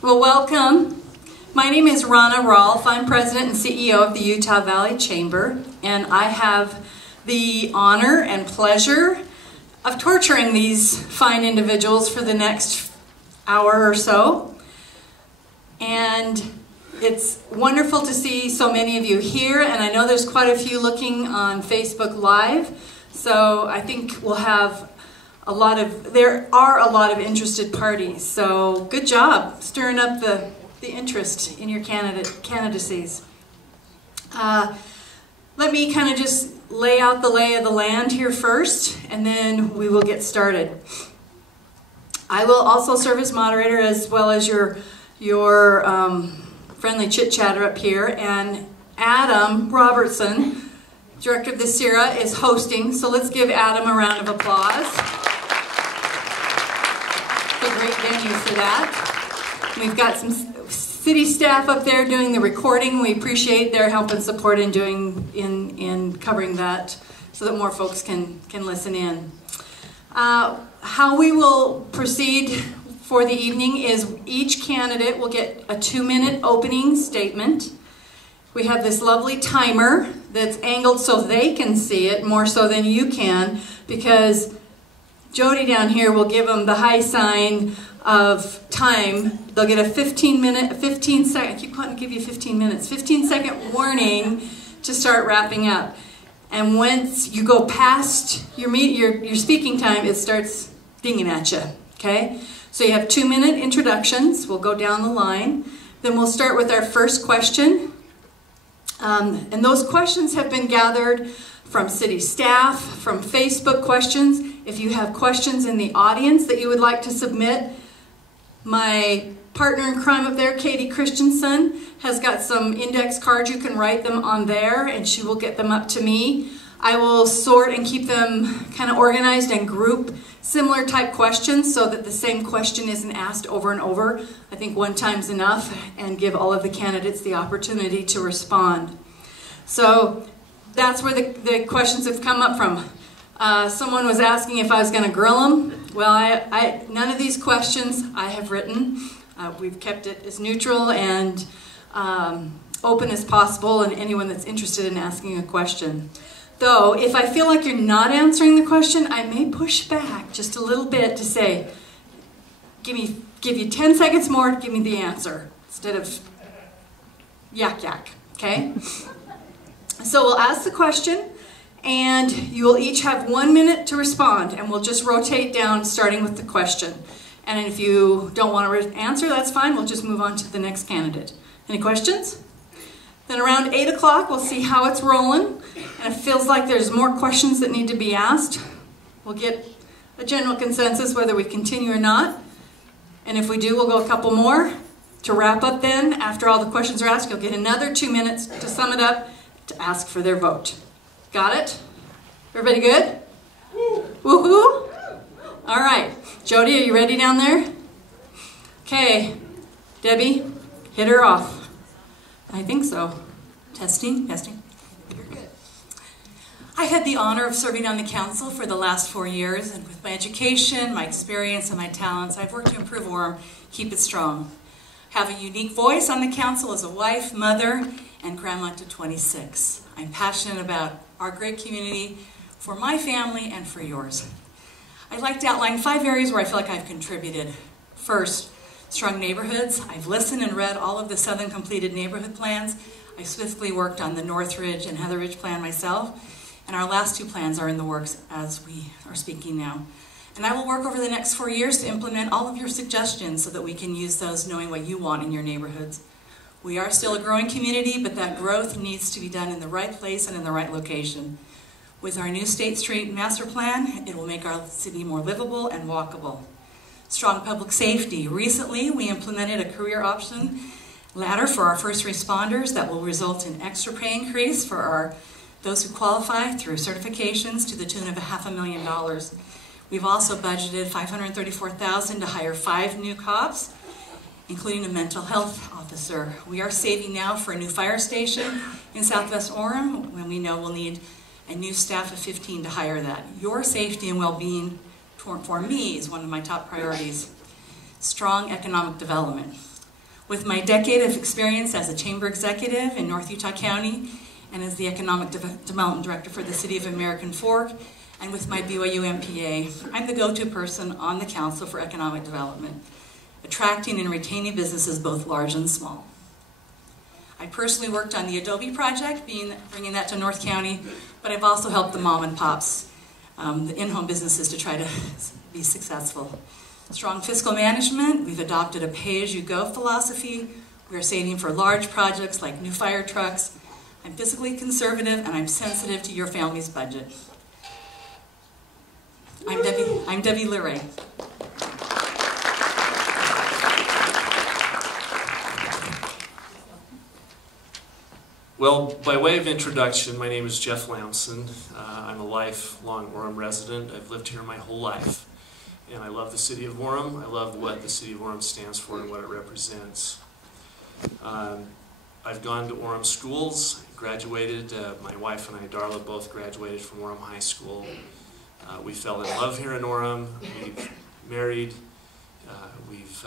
Well, welcome. My name is Ronna Rolfe. I'm President and CEO of the Utah Valley Chamber, and I have the honor and pleasure of torturing these fine individuals for the next hour or so. And it's wonderful to see so many of you here, and I know there's quite a few looking on Facebook Live, so I think we'll have there are a lot of interested parties, so good job stirring up the interest in your candidacies. Let me kind of just lay out the lay of the land here first, and then we will get started. I will also serve as moderator as well as your friendly chit-chatter up here, and Adam Robertson, director of the Scera, is hosting, so let's give Adam a round of applause. It's a great venue for that. We've got some city staff up there doing the recording. We appreciate their help and support in covering that so that more folks can listen in. How we will proceed for the evening is each candidate will get a 2-minute opening statement. We have this lovely timer that's angled so they can see it more so than you can, because Jody down here will give them the high sign of time. They'll get a 15-second, I keep wanting to give you 15 minutes, 15-second warning to start wrapping up. And once you go past your speaking time, it starts dinging at you, okay? So you have 2-minute introductions. We'll go down the line. Then we'll start with our first question. And those questions have been gathered from city staff, from Facebook questions. If you have questions in the audience that you would like to submit, my partner in crime up there, Katie Christensen, has got some index cards. You can write them on there, and she will get them up to me. I will sort and keep them kind of organized and group similar type questions so that the same question isn't asked over and over. I think one time's enough, and give all of the candidates the opportunity to respond. So that's where the questions have come up from. Someone was asking if I was going to grill them. Well, none of these questions I have written. We've kept it as neutral and open as possible, and anyone that's interested in asking a question. Though, if I feel like you're not answering the question, I may push back just a little bit to say, give you 10 seconds more to give me the answer, instead of yak, okay? So we'll ask the question, and you will each have 1 minute to respond, and we'll just rotate down starting with the question. And if you don't want to answer, that's fine. We'll just move on to the next candidate. Any questions? Then around 8 o'clock, we'll see how it's rolling. And if it feels like there's more questions that need to be asked, we'll get a general consensus whether we continue or not. And if we do, we'll go a couple more. To wrap up then, after all the questions are asked, you'll get another 2 minutes to sum it up, to ask for their vote. Got it? Everybody good? Woohoo! All right. Jody, are you ready down there? Okay. Debbie, hit her off. I think so. Testing. You're good. I had the honor of serving on the council for the last 4 years, and with my education, my experience, and my talents, I've worked to improve Orem, keep it strong. I have a unique voice on the council as a wife, mother, and grandma to 26. I'm passionate about our great community, for my family, and for yours. I'd like to outline 5 areas where I feel like I've contributed. First, strong neighborhoods. I've listened and read all of the Southern completed neighborhood plans. I swiftly worked on the Northridge and Heather Ridge plan myself, and our last 2 plans are in the works as we are speaking now. And I will work over the next 4 years to implement all of your suggestions so that we can use those knowing what you want in your neighborhoods. We are still a growing community, but that growth needs to be done in the right place and in the right location. With our new State Street Master Plan, it will make our city more livable and walkable. Strong public safety. Recently, we implemented a career option ladder for our first responders that will result in extra pay increase for those who qualify through certifications to the tune of $500,000. We've also budgeted $534,000 to hire 5 new cops, including a mental health officer. We are saving now for a new fire station in Southwest Orem, when we know we'll need a new staff of 15 to hire that. Your safety and well-being for me is one of my top priorities. Strong economic development. With my decade of experience as a chamber executive in North Utah County and as the Economic Development Director for the City of American Fork, and with my BYU MPA, I'm the go-to person on the Council for Economic Development, attracting and retaining businesses both large and small. I personally worked on the Adobe project, bringing that to North County, but I've also helped the mom and pops, the in-home businesses, to try to be successful. Strong fiscal management, we've adopted a pay-as-you-go philosophy. We're saving for large projects like new fire trucks. I'm fiscally conservative and I'm sensitive to your family's budget. I'm Debbie Leray. Well, by way of introduction, my name is Jeff Lamson. I'm a lifelong Orem resident. I've lived here my whole life. And I love the city of Orem. I love what the city of Orem stands for and what it represents. I've gone to Orem schools, graduated. My wife and I, Darla, both graduated from Orem High School. We fell in love here in Orem. We've married. We've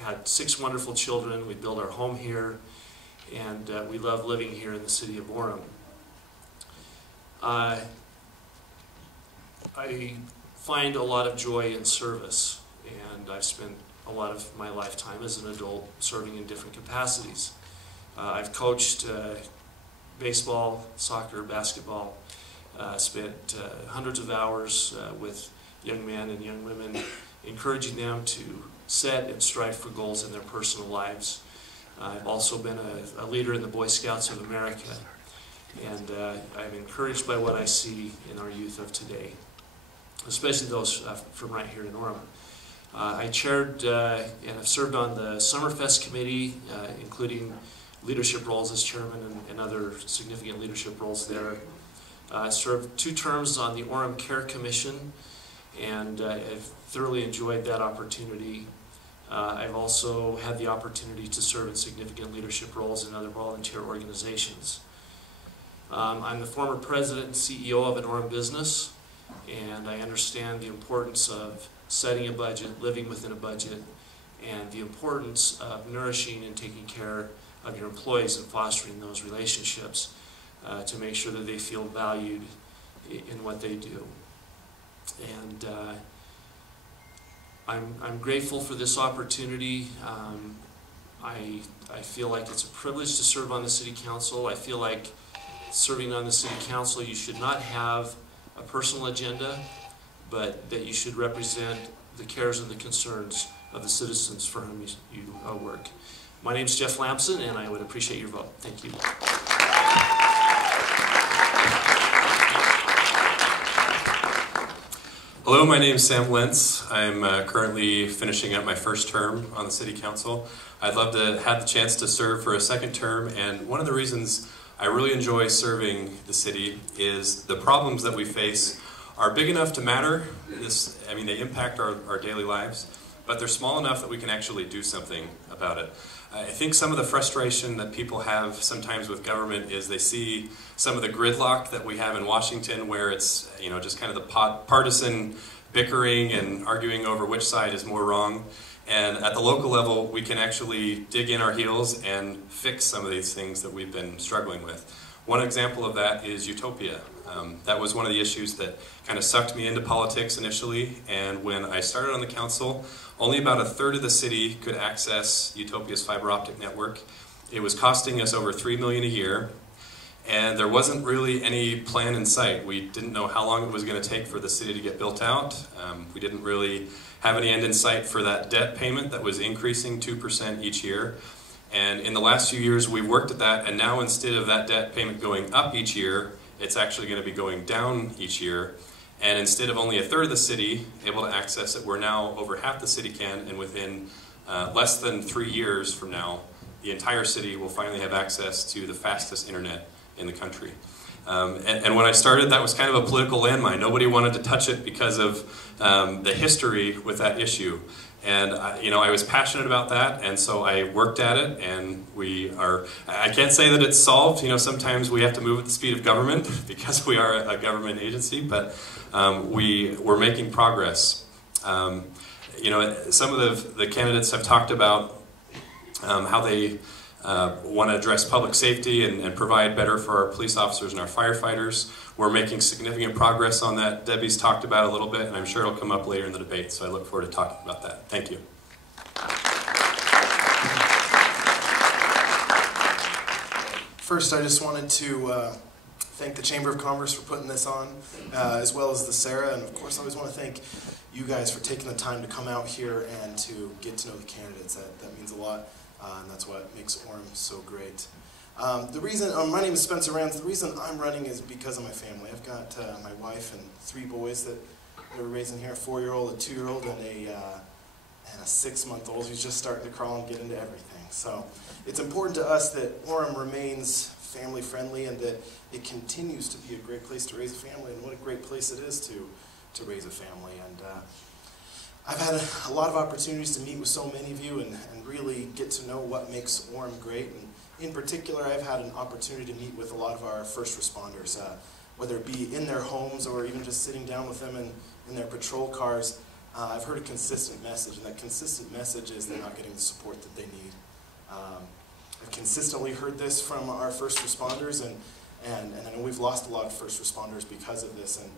had 6 wonderful children. We built our home here. And we love living here in the city of Orem. I find a lot of joy in service, and I've spent a lot of my lifetime as an adult serving in different capacities. I've coached baseball, soccer, basketball, spent hundreds of hours with young men and young women, encouraging them to set and strive for goals in their personal lives. I've also been a leader in the Boy Scouts of America, and I'm encouraged by what I see in our youth of today, especially those from right here in Orem. I chaired and have served on the Summerfest committee, including leadership roles as chairman and other significant leadership roles there. I served 2 terms on the Orem Care Commission, and I've thoroughly enjoyed that opportunity. I've also had the opportunity to serve in significant leadership roles in other volunteer organizations. I'm the former president and CEO of an Orem business, and I understand the importance of setting a budget, living within a budget, and the importance of nourishing and taking care of your employees and fostering those relationships to make sure that they feel valued in what they do. And I'm grateful for this opportunity. I feel like it's a privilege to serve on the City Council. I feel like serving on the City Council, you should not have a personal agenda, but that you should represent the cares and the concerns of the citizens for whom you work. My name is Jeff Lamson, and I would appreciate your vote. Thank you. Hello, my name is Sam Lentz. I'm currently finishing up my first term on the City Council. I'd love to have the chance to serve for a second term, and one of the reasons I really enjoy serving the city is the problems that we face are big enough to matter. They impact our daily lives, but they're small enough that we can actually do something about it. I think some of the frustration that people have sometimes with government is they see some of the gridlock that we have in Washington, where it's just kind of the partisan bickering and arguing over which side is more wrong. And at the local level, we can actually dig in our heels and fix some of these things that we've been struggling with. One example of that is Utopia. That was one of the issues that kind of sucked me into politics initially, and when I started on the council, only about 1/3 of the city could access Utopia's fiber optic network. It was costing us over $3 million a year, and there wasn't really any plan in sight. We didn't know how long it was going to take for the city to get built out. We didn't really have any end in sight for that debt payment that was increasing 2% each year. And in the last few years, we've worked at that, and now instead of that debt payment going up each year, it's actually going to be going down each year. And instead of only 1/3 of the city able to access it, we're now over half the city can, and within less than 3 years from now, the entire city will finally have access to the fastest internet in the country. And when I started, that was kind of a political landmine. Nobody wanted to touch it because of the history with that issue. And I was passionate about that, and so I worked at it, and I can't say that it's solved. Sometimes we have to move at the speed of government because we are a government agency, but we're making progress. Some of the candidates have talked about how they want to address public safety and provide better for our police officers and our firefighters. We're making significant progress on that. Debbie's talked about it a little bit, and I'm sure it'll come up later in the debate, so I look forward to talking about that. Thank you. First, I just wanted to thank the Chamber of Commerce for putting this on, as well as the Scera, and of course I always want to thank you guys for taking the time to come out here and to get to know the candidates. That means a lot, and that's what makes Orem so great. The reason, my name is Spencer Rans. The reason I'm running is because of my family. I've got my wife and 3 boys that we're raising here, a 4-year-old, a 2-year-old, and a 6-month-old who's just starting to crawl and get into everything. So it's important to us that Orem remains family friendly and that it continues to be a great place to raise a family, and what a great place it is to raise a family. And I've had a lot of opportunities to meet with so many of you and really get to know what makes Orem great. And in particular, I've had an opportunity to meet with a lot of our first responders, whether it be in their homes or even just sitting down with them in their patrol cars. I've heard a consistent message, and that consistent message is they're not getting the support that they need. I've consistently heard this from our first responders, and I know we've lost a lot of first responders because of this, and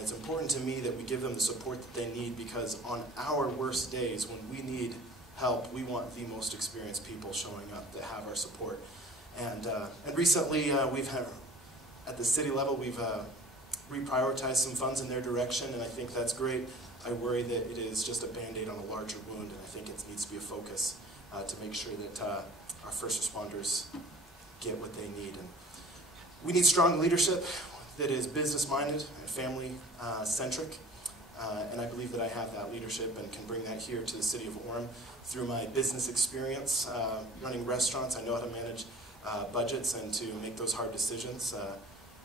it's important to me that we give them the support that they need, because on our worst days, when we need help, we want the most experienced people showing up that have our support. And recently, we've had, at the city level, we've reprioritized some funds in their direction, and I think that's great. I worry that it is just a Band-Aid on a larger wound, and I think it needs to be a focus to make sure that our first responders get what they need. And we need strong leadership that is business-minded and family-centric, and I believe that I have that leadership and can bring that here to the city of Orem through my business experience running restaurants. I know how to manage budgets and to make those hard decisions.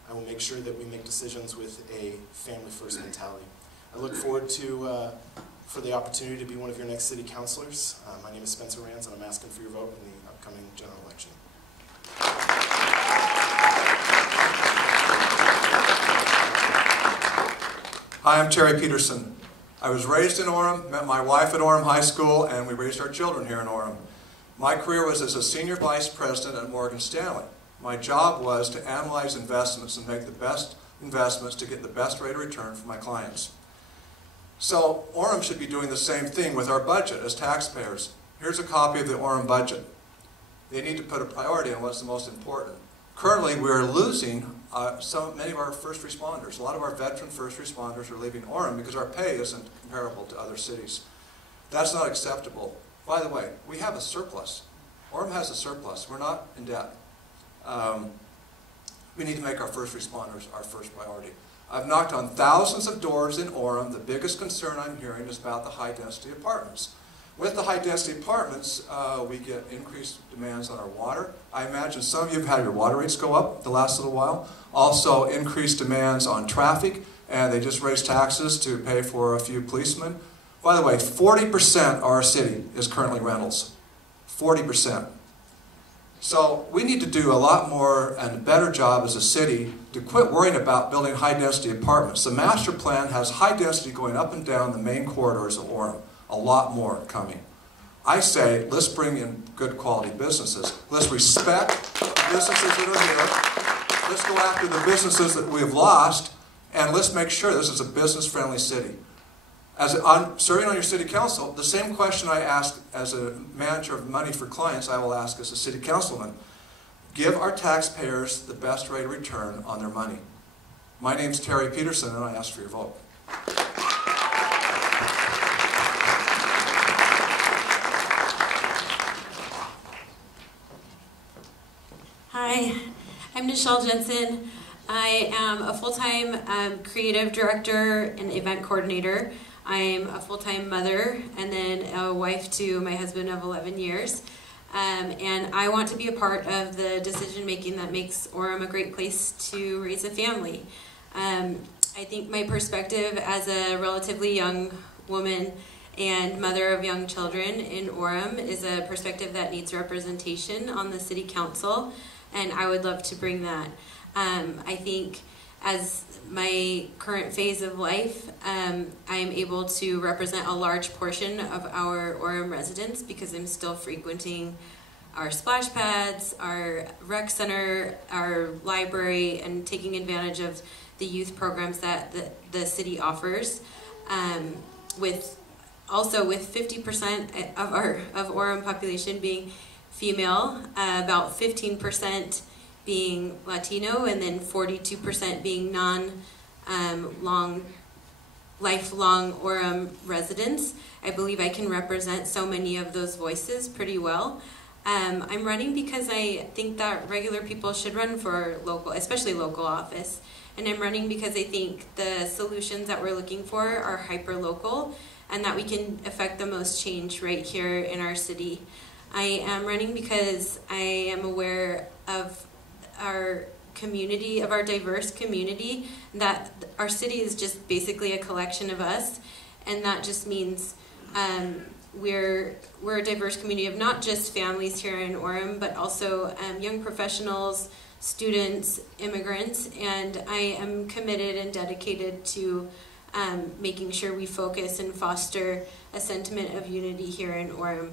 I will make sure that we make decisions with a family-first mentality. I look forward to for the opportunity to be one of your next city councilors. My name is Spencer Rans, and I'm asking for your vote in the upcoming general election. Hi, I'm Terry Peterson. I was raised in Orem, met my wife at Orem High School, and we raised our children here in Orem. My career was as a senior vice president at Morgan Stanley. My job was to analyze investments and make the best investments to get the best rate of return for my clients. So Orem should be doing the same thing with our budget as taxpayers. Here's a copy of the Orem budget. They need to put a priority on what's the most important. Currently, we're losing many of our first responders. A lot of our veteran first responders are leaving Orem because our pay isn't comparable to other cities. That's not acceptable. By the way, we have a surplus. Orem has a surplus. We're not in debt. We need to make our first responders our first priority. I've knocked on thousands of doors in Orem. The biggest concern I'm hearing is about the high-density apartments. With the high-density apartments, we get increased demands on our water. I imagine some of you have had your water rates go up the last little while. Also, increased demands on traffic, and they just raised taxes to pay for a few policemen. By the way, 40% of our city is currently rentals. 40%. So we need to do a lot more and a better job as a city to quit worrying about building high-density apartments. The master plan has high density going up and down the main corridors of Orem. A lot more coming. I say, let's bring in good quality businesses. Let's respect the businesses that are here. Let's go after the businesses that we've lost, and let's make sure this is a business-friendly city. As I'm serving on your city council, the same question I ask as a manager of money for clients, I will ask as a city councilman. Give our taxpayers the best rate of return on their money. My name's Terry Peterson, and I ask for your vote. Hi, I'm Michele Jensen. I am a full-time creative director and event coordinator. I'm a full-time mother and then a wife to my husband of 11 years. And I want to be a part of the decision-making that makes Orem a great place to raise a family. I think my perspective as a relatively young woman and mother of young children in Orem is a perspective that needs representation on the city council, and I would love to bring that. I think as my current phase of life, I'm able to represent a large portion of our Orem residents because I'm still frequenting our splash pads, our rec center, our library, and taking advantage of the youth programs that the city offers. With 50% of Orem population being female, about 15% being Latino, and then 42% being lifelong Orem residents. I believe I can represent so many of those voices pretty well. I'm running because I think that regular people should run for local, especially local office. And I'm running because I think the solutions that we're looking for are hyper-local and that we can affect the most change right here in our city. I am running because I am aware of our community, of our diverse community, that our city is just basically a collection of us, and that just means we're a diverse community of not just families here in Orem, but also young professionals, students, immigrants, and I am committed and dedicated to making sure we focus and foster a sentiment of unity here in Orem.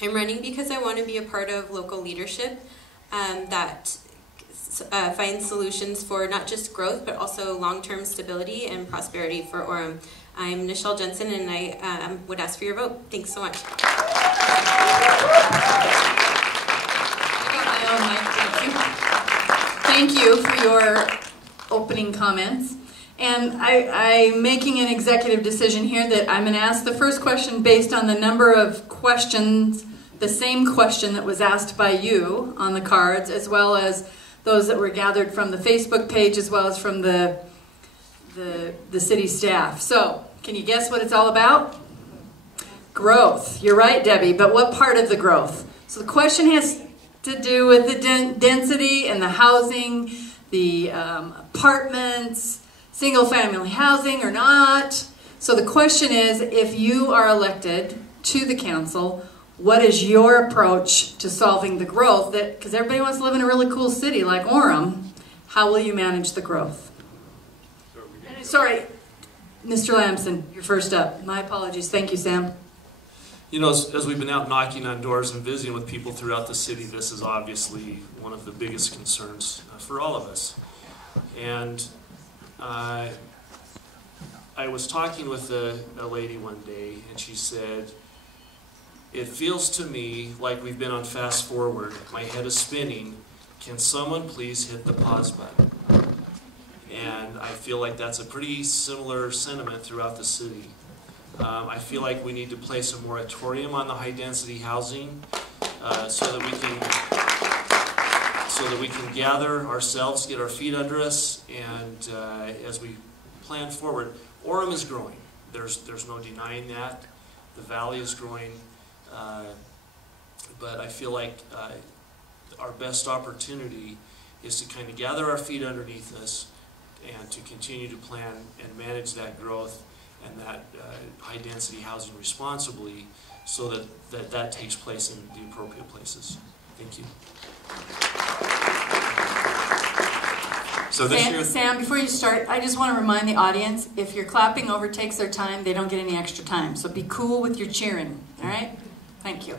I'm running because I want to be a part of local leadership that finds solutions for not just growth, but also long-term stability and prosperity for Orem. I'm Michele Jensen, and I would ask for your vote. Thanks so much. Thank you for your opening comments. And I'm making an executive decision here that I'm going to ask the first question based on the number of questions, the same question that was asked by you on the cards, as well as those that were gathered from the Facebook page, as well as from the city staff. So, can you guess what it's all about? Growth. You're right, Debbie, but what part of the growth? So the question has to do with the density and the housing, the apartments, single-family housing or not. So the question is, if you are elected to the council, what is your approach to solving the growth? Because everybody wants to live in a really cool city like Orem. How will you manage the growth? Sorry, Mr. Lamson, you're first up. My apologies. Thank you, Sam. You know, as we've been out knocking on doors and visiting with people throughout the city, this is obviously one of the biggest concerns for all of us. And I was talking with a lady one day, and she said, "It feels to me like we've been on fast forward. My head is spinning. Can someone please hit the pause button?" And I feel like that's a pretty similar sentiment throughout the city. I feel like we need to place a moratorium on the high-density housing so that we can gather ourselves, get our feet under us, and as we plan forward, Orem is growing. There's no denying that. The valley is growing, but I feel like our best opportunity is to kind of gather our feet underneath us and to continue to plan and manage that growth and that high-density housing responsibly, so that takes place in the appropriate places. Thank you. So this year, Sam, before you start, I just want to remind the audience, if your clapping overtakes their time, they don't get any extra time. So be cool with your cheering, all right? Thank you.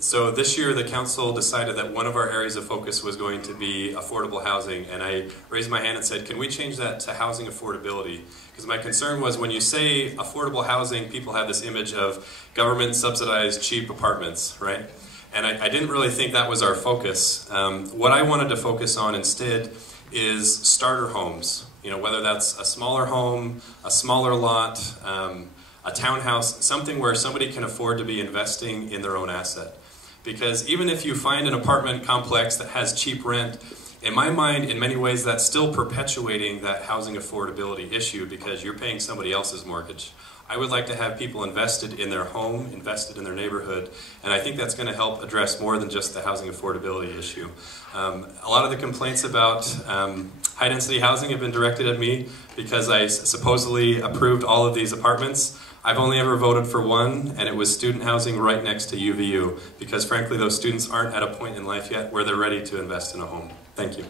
So this year, the council decided that one of our areas of focus was going to be affordable housing, and I raised my hand and said, can we change that to housing affordability? Because my concern was, when you say affordable housing, people have this image of government-subsidized cheap apartments, right? And I didn't really think that was our focus. What I wanted to focus on instead is starter homes. You know, whether that's a smaller home, a smaller lot, a townhouse, something where somebody can afford to be investing in their own asset. Because even if you find an apartment complex that has cheap rent, in my mind, in many ways, that's still perpetuating that housing affordability issue because you're paying somebody else's mortgage. I would like to have people invested in their home, invested in their neighborhood, and I think that's going to help address more than just the housing affordability issue. A lot of the complaints about high-density housing have been directed at me because I supposedly approved all of these apartments. I've only ever voted for one, and it was student housing right next to UVU, because frankly those students aren't at a point in life yet where they're ready to invest in a home. Thank you.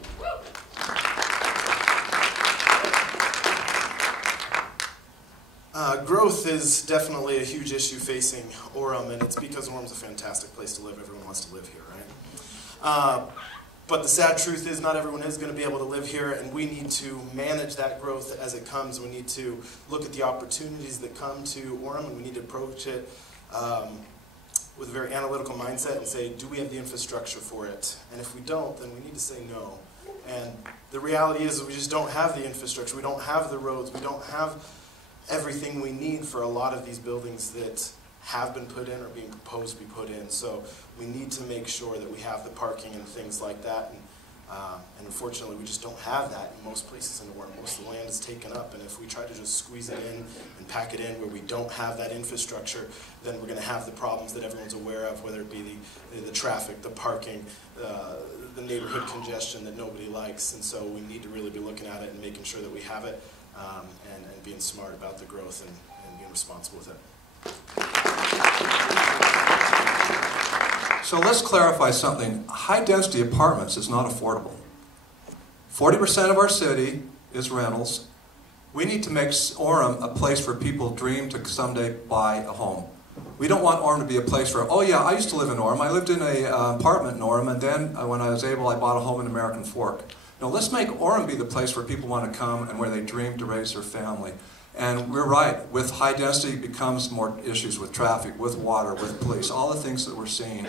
Growth is definitely a huge issue facing Orem, and it's because Orem's a fantastic place to live. Everyone wants to live here, right? But the sad truth is not everyone is going to be able to live here, and we need to manage that growth as it comes. We need to look at the opportunities that come to Orem, and we need to approach it with a very analytical mindset and say, do we have the infrastructure for it? And if we don't, then we need to say no. And the reality is that we just don't have the infrastructure. We don't have the roads. We don't have everything we need for a lot of these buildings that have been put in or being proposed to be put in. So we need to make sure that we have the parking and things like that. And unfortunately, we just don't have that in most places in the world. Most of the land is taken up, and if we try to just squeeze it in and pack it in where we don't have that infrastructure, then we're going to have the problems that everyone's aware of, whether it be the traffic, the parking, the neighborhood congestion that nobody likes. And so we need to really be looking at it and making sure that we have it, and being smart about the growth and being responsible with it. So let's clarify something. High-density apartments is not affordable. 40% of our city is rentals. We need to make Orem a place where people dream to someday buy a home. We don't want Orem to be a place where, oh yeah, I used to live in Orem. I lived in an apartment in Orem, and then when I was able, I bought a home in American Fork. No, let's make Orem be the place where people want to come and where they dream to raise their family. And we're right, with high density becomes more issues with traffic, with water, with police, all the things that we're seeing.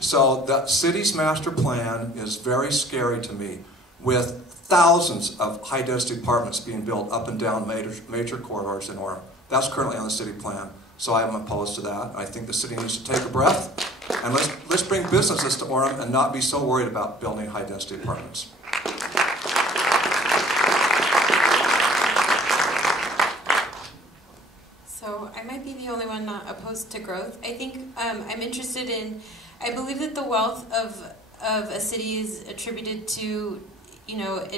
So the city's master plan is very scary to me, with thousands of high density apartments being built up and down major corridors in Orem. That's currently on the city plan. So I am opposed to that. I think the city needs to take a breath, and let's bring businesses to Orem and not be so worried about building high density apartments. So I might be the only one not opposed to growth. I think I'm interested in, I believe that the wealth of a city is attributed to, you know,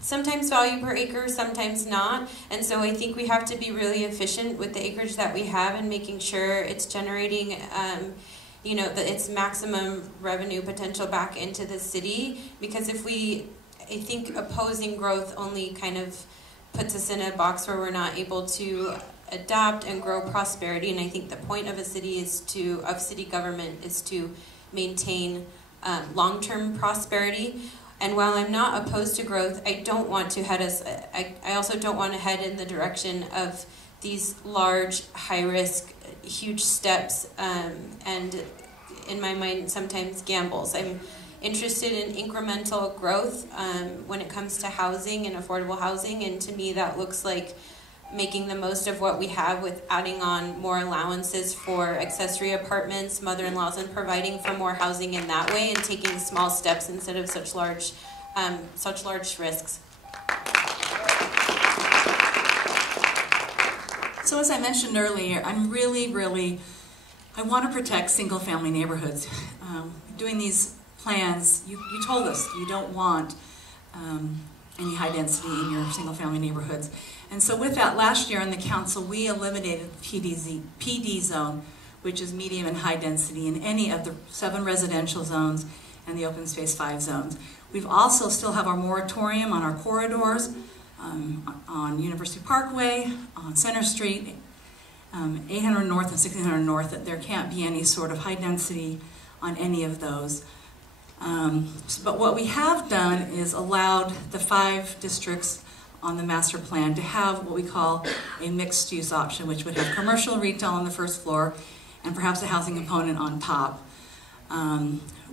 sometimes value per acre, sometimes not. And so I think we have to be really efficient with the acreage that we have and making sure it's generating, you know, its maximum revenue potential back into the city. Because I think opposing growth only kind of puts us in a box where we're not able to adapt and grow prosperity. And I think the point of a city of city government is to maintain long-term prosperity. And while I'm not opposed to growth, I don't want to head us. I also don't want to head in the direction of these large, high-risk, huge steps, and in my mind, sometimes gambles. I'm interested in incremental growth when it comes to housing and affordable housing, and to me that looks like making the most of what we have with adding on more allowances for accessory apartments, mother-in-laws, and providing for more housing in that way, and taking small steps instead of such large risks. So as I mentioned earlier, I'm I want to protect single-family neighborhoods. Doing these plans, you told us you don't want any high density in your single-family neighborhoods. And so with that, last year on the council, we eliminated PD zone, which is medium and high density, in any of the 7 residential zones and the open space 5 zones. We've also still have our moratorium on our corridors, on University Parkway, on Center Street, 800 North and 1600 North, that there can't be any sort of high density on any of those. But what we have done is allowed the 5 districts on the master plan to have what we call a mixed use option, which would have commercial retail on the first floor and perhaps a housing component on top.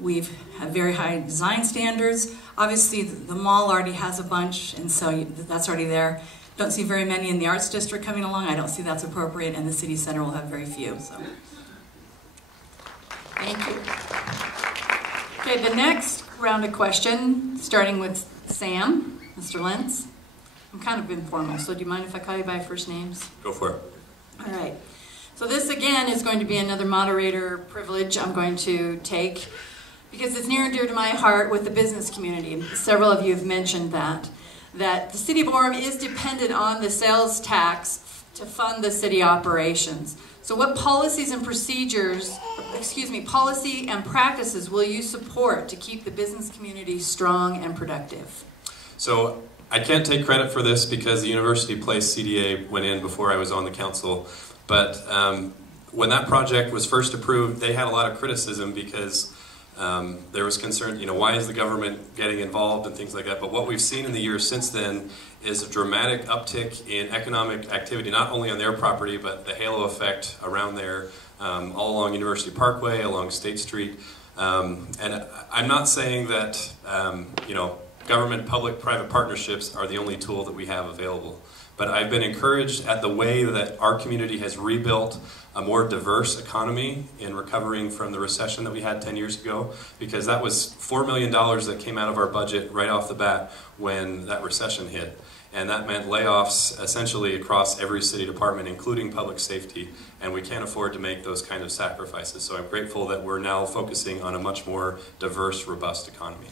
We've had very high design standards. Obviously the mall already has a bunch, and so that's already there. Don't see very many in the arts district coming along. I don't see that's appropriate, and the city center will have very few. So. Thank you. Okay, the next round of questions, starting with Sam, Mr. Lentz. I'm kind of informal, so do you mind if I call you by first names? Go for it. All right. So this, again, is going to be another moderator privilege I'm going to take, because it's near and dear to my heart with the business community. Several of you have mentioned that the city of Orem is dependent on the sales tax to fund the city operations. So what policies and procedures, policy and practices will you support to keep the business community strong and productive? So I can't take credit for this because the University Place CDA went in before I was on the council, but when that project was first approved, they had a lot of criticism because there was concern, why is the government getting involved and things like that. But what we've seen in the years since then is a dramatic uptick in economic activity, not only on their property, but the halo effect around there, all along University Parkway, along State Street. And I'm not saying that, government, public, private partnerships are the only tool that we have available. But I've been encouraged at the way that our community has rebuilt a more diverse economy in recovering from the recession that we had 10 years ago, because that was $4 million that came out of our budget right off the bat when that recession hit. And that meant layoffs essentially across every city department, including public safety, and we can't afford to make those kind of sacrifices. So I'm grateful that we're now focusing on a much more diverse, robust economy.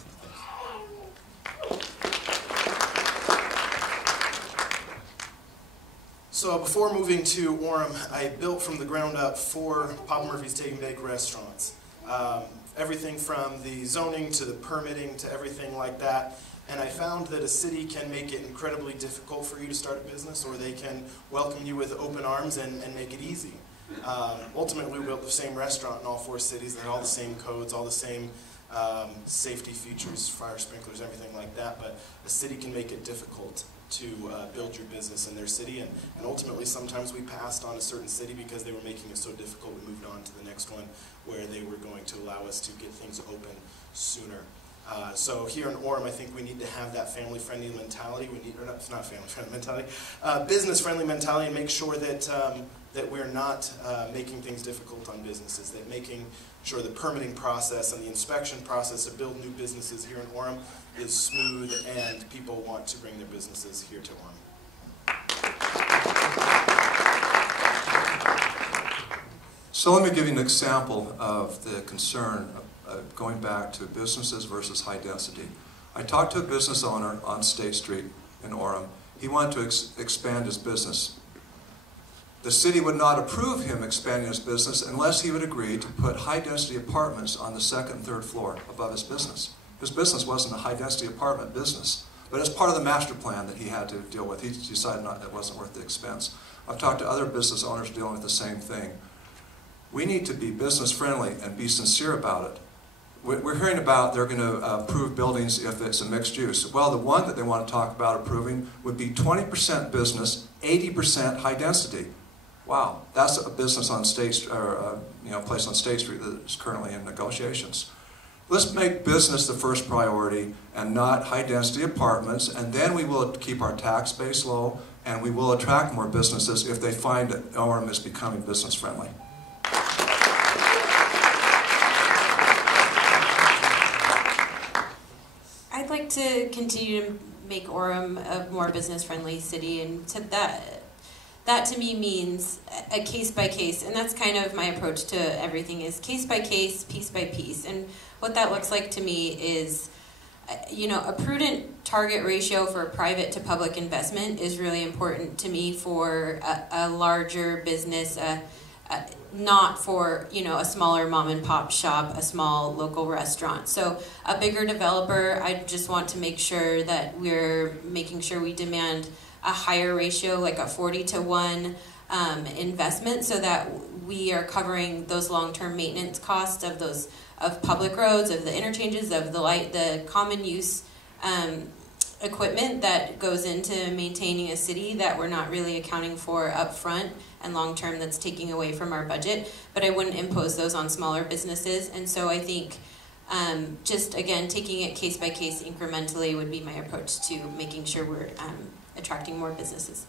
So before moving to Orem, I built from the ground up 4 Papa Murphy's Take and Bake restaurants. Everything from the zoning to the permitting to everything like that. And I found that a city can make it incredibly difficult for you to start a business, or they can welcome you with open arms and make it easy. Ultimately, we built the same restaurant in all 4 cities. They had all the same codes, all the same safety features, fire sprinklers, everything like that. But a city can make it difficult to build your business in their city, and ultimately sometimes we passed on a certain city because they were making it so difficult. We moved on to the next one where they were going to allow us to get things open sooner. So here in Orem, I think we need to have that family-friendly mentality. We need, or not family-friendly mentality, business-friendly mentality, and make sure that that we're not making things difficult on businesses. That making sure the permitting process and the inspection process to build new businesses here in Orem is smooth, and people want to bring their businesses here to Orem. So let me give you an example of the concern of going back to businesses versus high density. I talked to a business owner on State Street in Orem. He wanted to expand his business. The city would not approve him expanding his business unless he would agree to put high-density apartments on the 2nd and 3rd floor above his business. His business wasn't a high-density apartment business, but as part of the master plan that he had to deal with, he decided it wasn't worth the expense. I've talked to other business owners dealing with the same thing. We need to be business-friendly and be sincere about it. We're hearing about they're going to approve buildings if it's a mixed use. Well, the one that they want to talk about approving would be 20% business, 80% high density. Wow, that's a business on State, or place on State Street that is currently in negotiations. Let's make business the first priority and not high-density apartments, and then we will keep our tax base low, and we will attract more businesses if they find that Orem is becoming business-friendly. I'd like to continue to make Orem a more business-friendly city, and to that to me means a case by case, and that's kind of my approach to everything, is case by case, piece by piece. And what that looks like to me is, a prudent target ratio for private to public investment is really important to me for a larger business, not for a smaller mom and pop shop, a small local restaurant. So a bigger developer, I just want to make sure that we're making sure we demand a higher ratio, like a 40-to-1 investment, so that we are covering those long-term maintenance costs of public roads, of the interchanges, of the common use equipment that goes into maintaining a city that we're not really accounting for up front and long-term, that's taking away from our budget. But I wouldn't impose those on smaller businesses, and so I think just again taking it case by case incrementally would be my approach to making sure we're attracting more businesses.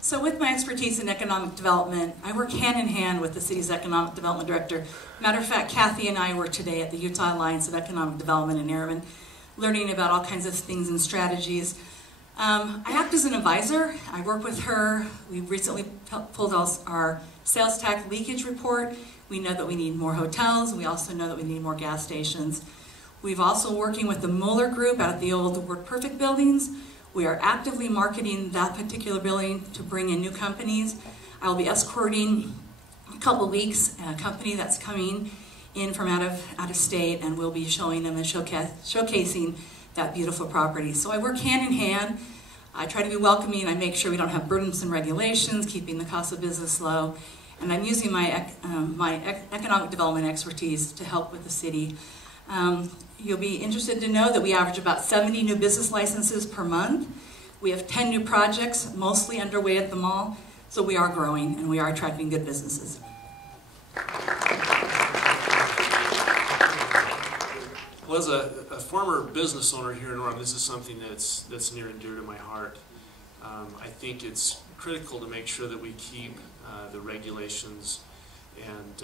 So with my expertise in economic development, I work hand in hand with the city's economic development director. Matter of fact, Kathy and I were today at the Utah Alliance of Economic Development in Orem, learning about all kinds of things and strategies. I act as an advisor. I work with her. We recently pulled our sales tax leakage report. We know that we need more hotels. We also know that we need more gas stations. We've also working with the Mueller Group out at the old WordPerfect buildings. We are actively marketing that particular building to bring in new companies. I will be escorting a couple weeks a company that's coming in from out of state, and we'll be showing them and showcasing that beautiful property. So I work hand in hand. I try to be welcoming. I make sure we don't have burdensome regulations, keeping the cost of business low. And I'm using my economic development expertise to help with the city. You'll be interested to know that we average about 70 new business licenses per month. We have 10 new projects, mostly underway at the mall. So we are growing and we are attracting good businesses. Well, as a former business owner here in Orem, this is something that's near and dear to my heart. I think it's critical to make sure that we keep the regulations and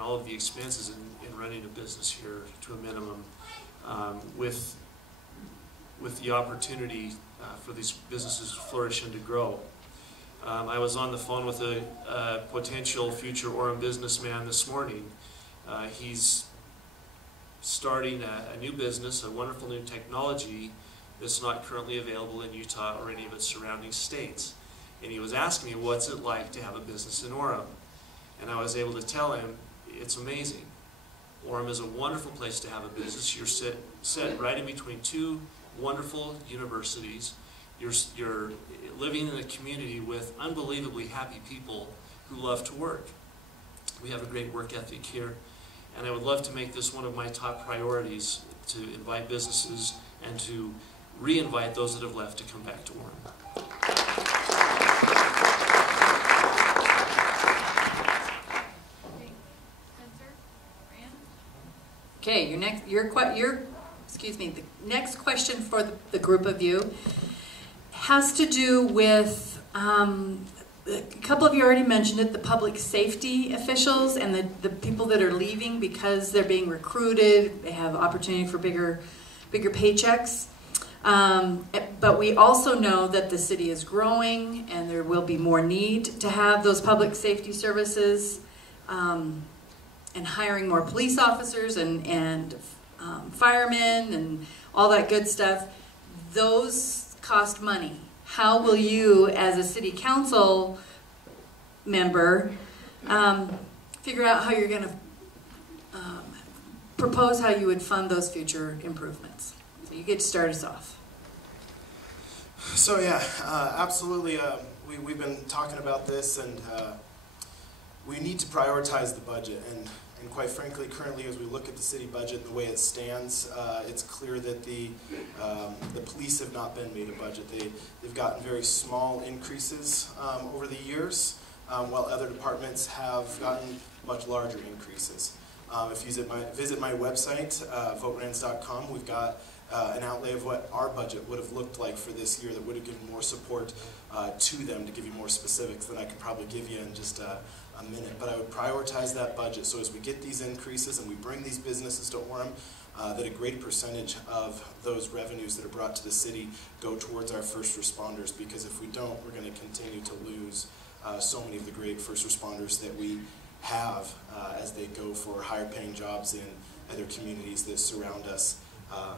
all of the expenses in running a business here to a minimum, with the opportunity for these businesses to flourish and to grow. I was on the phone with a potential future Orem businessman this morning. He's starting a new business, a wonderful new technology that's not currently available in Utah or any of its surrounding states. And he was asking me, what's it like to have a business in Orem? And I was able to tell him, it's amazing. Orem is a wonderful place to have a business. You're set right in between two wonderful universities. You're living in a community with unbelievably happy people who love to work. We have a great work ethic here. And I would love to make this one of my top priorities, to invite businesses and to re-invite those that have left to come back to Orem. Okay, the next question for the group of you has to do with, a couple of you already mentioned it, the public safety officials and the people that are leaving because they're being recruited, they have opportunity for bigger paychecks. But we also know that the city is growing and there will be more need to have those public safety services, and hiring more police officers and firemen and all that good stuff. Those cost money. How will you, as a city council member, figure out how you're going to propose how you would fund those future improvements? So you get to start us off. So yeah, absolutely. We've been talking about this, and we need to prioritize the budget. And quite frankly, currently, as we look at the city budget and the way it stands, it's clear that the police have not been made a budget. They've gotten very small increases over the years, while other departments have gotten much larger increases. If you visit my website, voterans.com, we've got an outlay of what our budget would have looked like for this year that would have given more support to them. To give you more specifics than I could probably give you in just a minute. But I would prioritize that budget so as we get these increases and we bring these businesses to Orem, that a great percentage of those revenues that are brought to the city go towards our first responders, because if we don't, we're going to continue to lose so many of the great first responders that we have as they go for higher paying jobs in other communities that surround us. I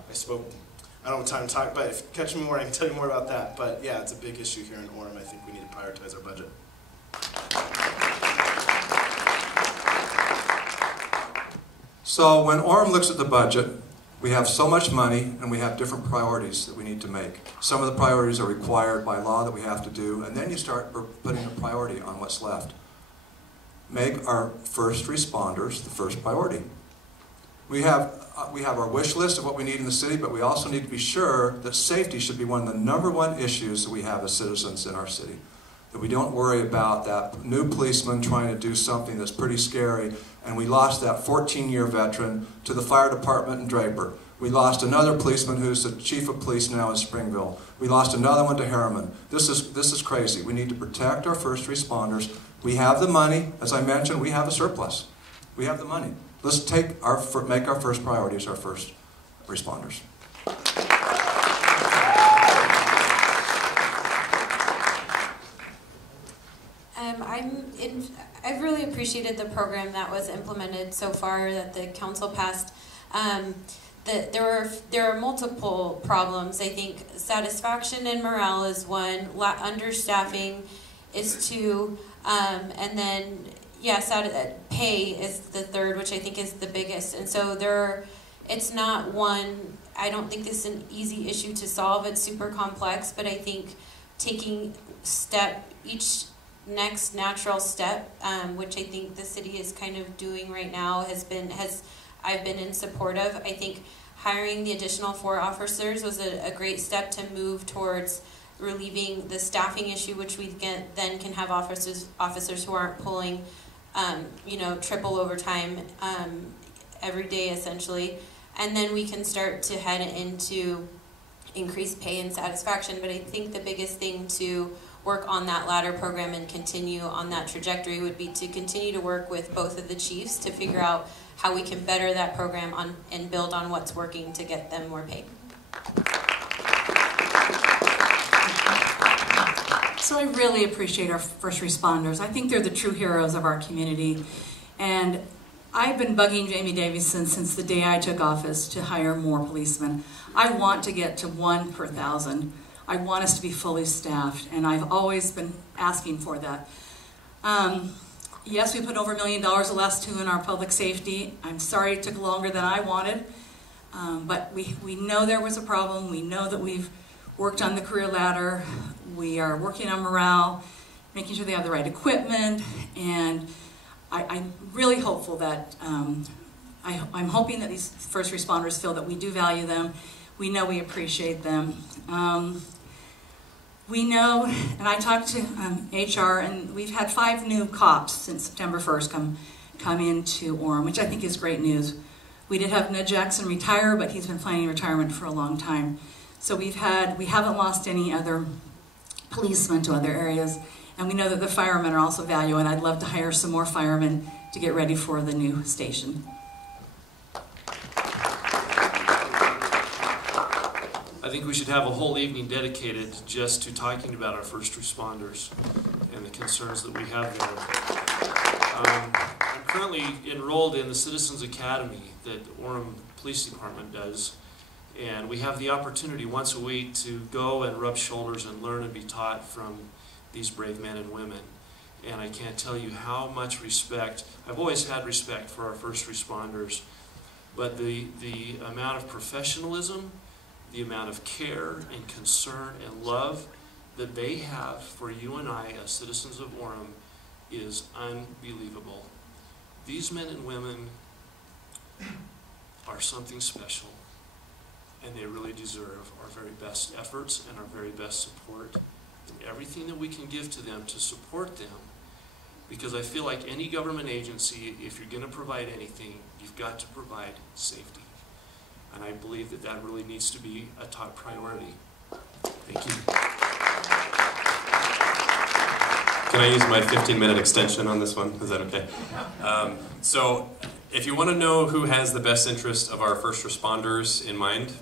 don't have time to talk, but if you catch me more, I can tell you more about that. But yeah, it's a big issue here in Orem. I think we need to prioritize our budget. So when Orem looks at the budget, we have so much money and we have different priorities that we need to make. Some of the priorities are required by law that we have to do, and then you start putting a priority on what's left. Make our first responders the first priority. We have our wish list of what we need in the city, but we also need to be sure that safety should be one of the #1 issues that we have as citizens in our city. That we don't worry about that new policeman trying to do something that's pretty scary, and we lost that 14-year veteran to the fire department in Draper. We lost another policeman who's the chief of police now in Springville. We lost another one to Harriman. This is crazy. We need to protect our first responders. We have the money. As I mentioned, we have a surplus. We have the money. Let's make our first priorities our first responders. I've really appreciated the program that was implemented so far that the council passed. There are multiple problems. I think satisfaction and morale is one. Understaffing is two. And then pay is the third, which I think is the biggest. And so it's not one, I don't think this is an easy issue to solve. It's super complex, but I think taking each next natural step, which I think the city is kind of doing right now, I've been in support of. I think hiring the additional 4 officers was a great step to move towards relieving the staffing issue, which we then can have officers who aren't pulling, triple overtime every day essentially, and then we can start to head into increased pay and satisfaction. But I think the biggest thing to work on that ladder program and continue on that trajectory would be to continue to work with both of the chiefs to figure out how we can better that program and build on what's working to get them more paid. So I really appreciate our first responders. I think they're the true heroes of our community. And I've been bugging Jamie Davison since the day I took office to hire more policemen. I want to get to 1 per 1,000. I want us to be fully staffed, and I've always been asking for that. Yes, we put over $1 million the last 2 in our public safety. I'm sorry it took longer than I wanted, but we know there was a problem. We know that we've worked on the career ladder. We are working on morale, making sure they have the right equipment, and I'm really hopeful that, I'm hoping that these first responders feel that we do value them. We know we appreciate them. We know, and I talked to HR, and we've had 5 new cops since September 1st come into Orem, which I think is great news. We did have Ned Jackson retire, but he's been planning retirement for a long time. So we haven't lost any other policemen to other areas, and we know that the firemen are also valuable, and I'd love to hire some more firemen to get ready for the new station. I think we should have a whole evening dedicated just to talking about our first responders and the concerns that we have there. I'm currently enrolled in the Citizens Academy that Orem Police Department does, and we have the opportunity once a week to go and rub shoulders and learn and be taught from these brave men and women. And I can't tell you how much respect, I've always had respect for our first responders, but the amount of professionalism, the amount of care and concern and love that they have for you and I as citizens of Orem is unbelievable. These men and women are something special, and they really deserve our very best efforts and our very best support and everything that we can give to them to support them, because I feel like any government agency, if you're going to provide anything, you've got to provide safety. And I believe that that really needs to be a top priority. Thank you. Can I use my 15-minute extension on this one? Is that okay? So if you want to know who has the best interest of our first responders in mind,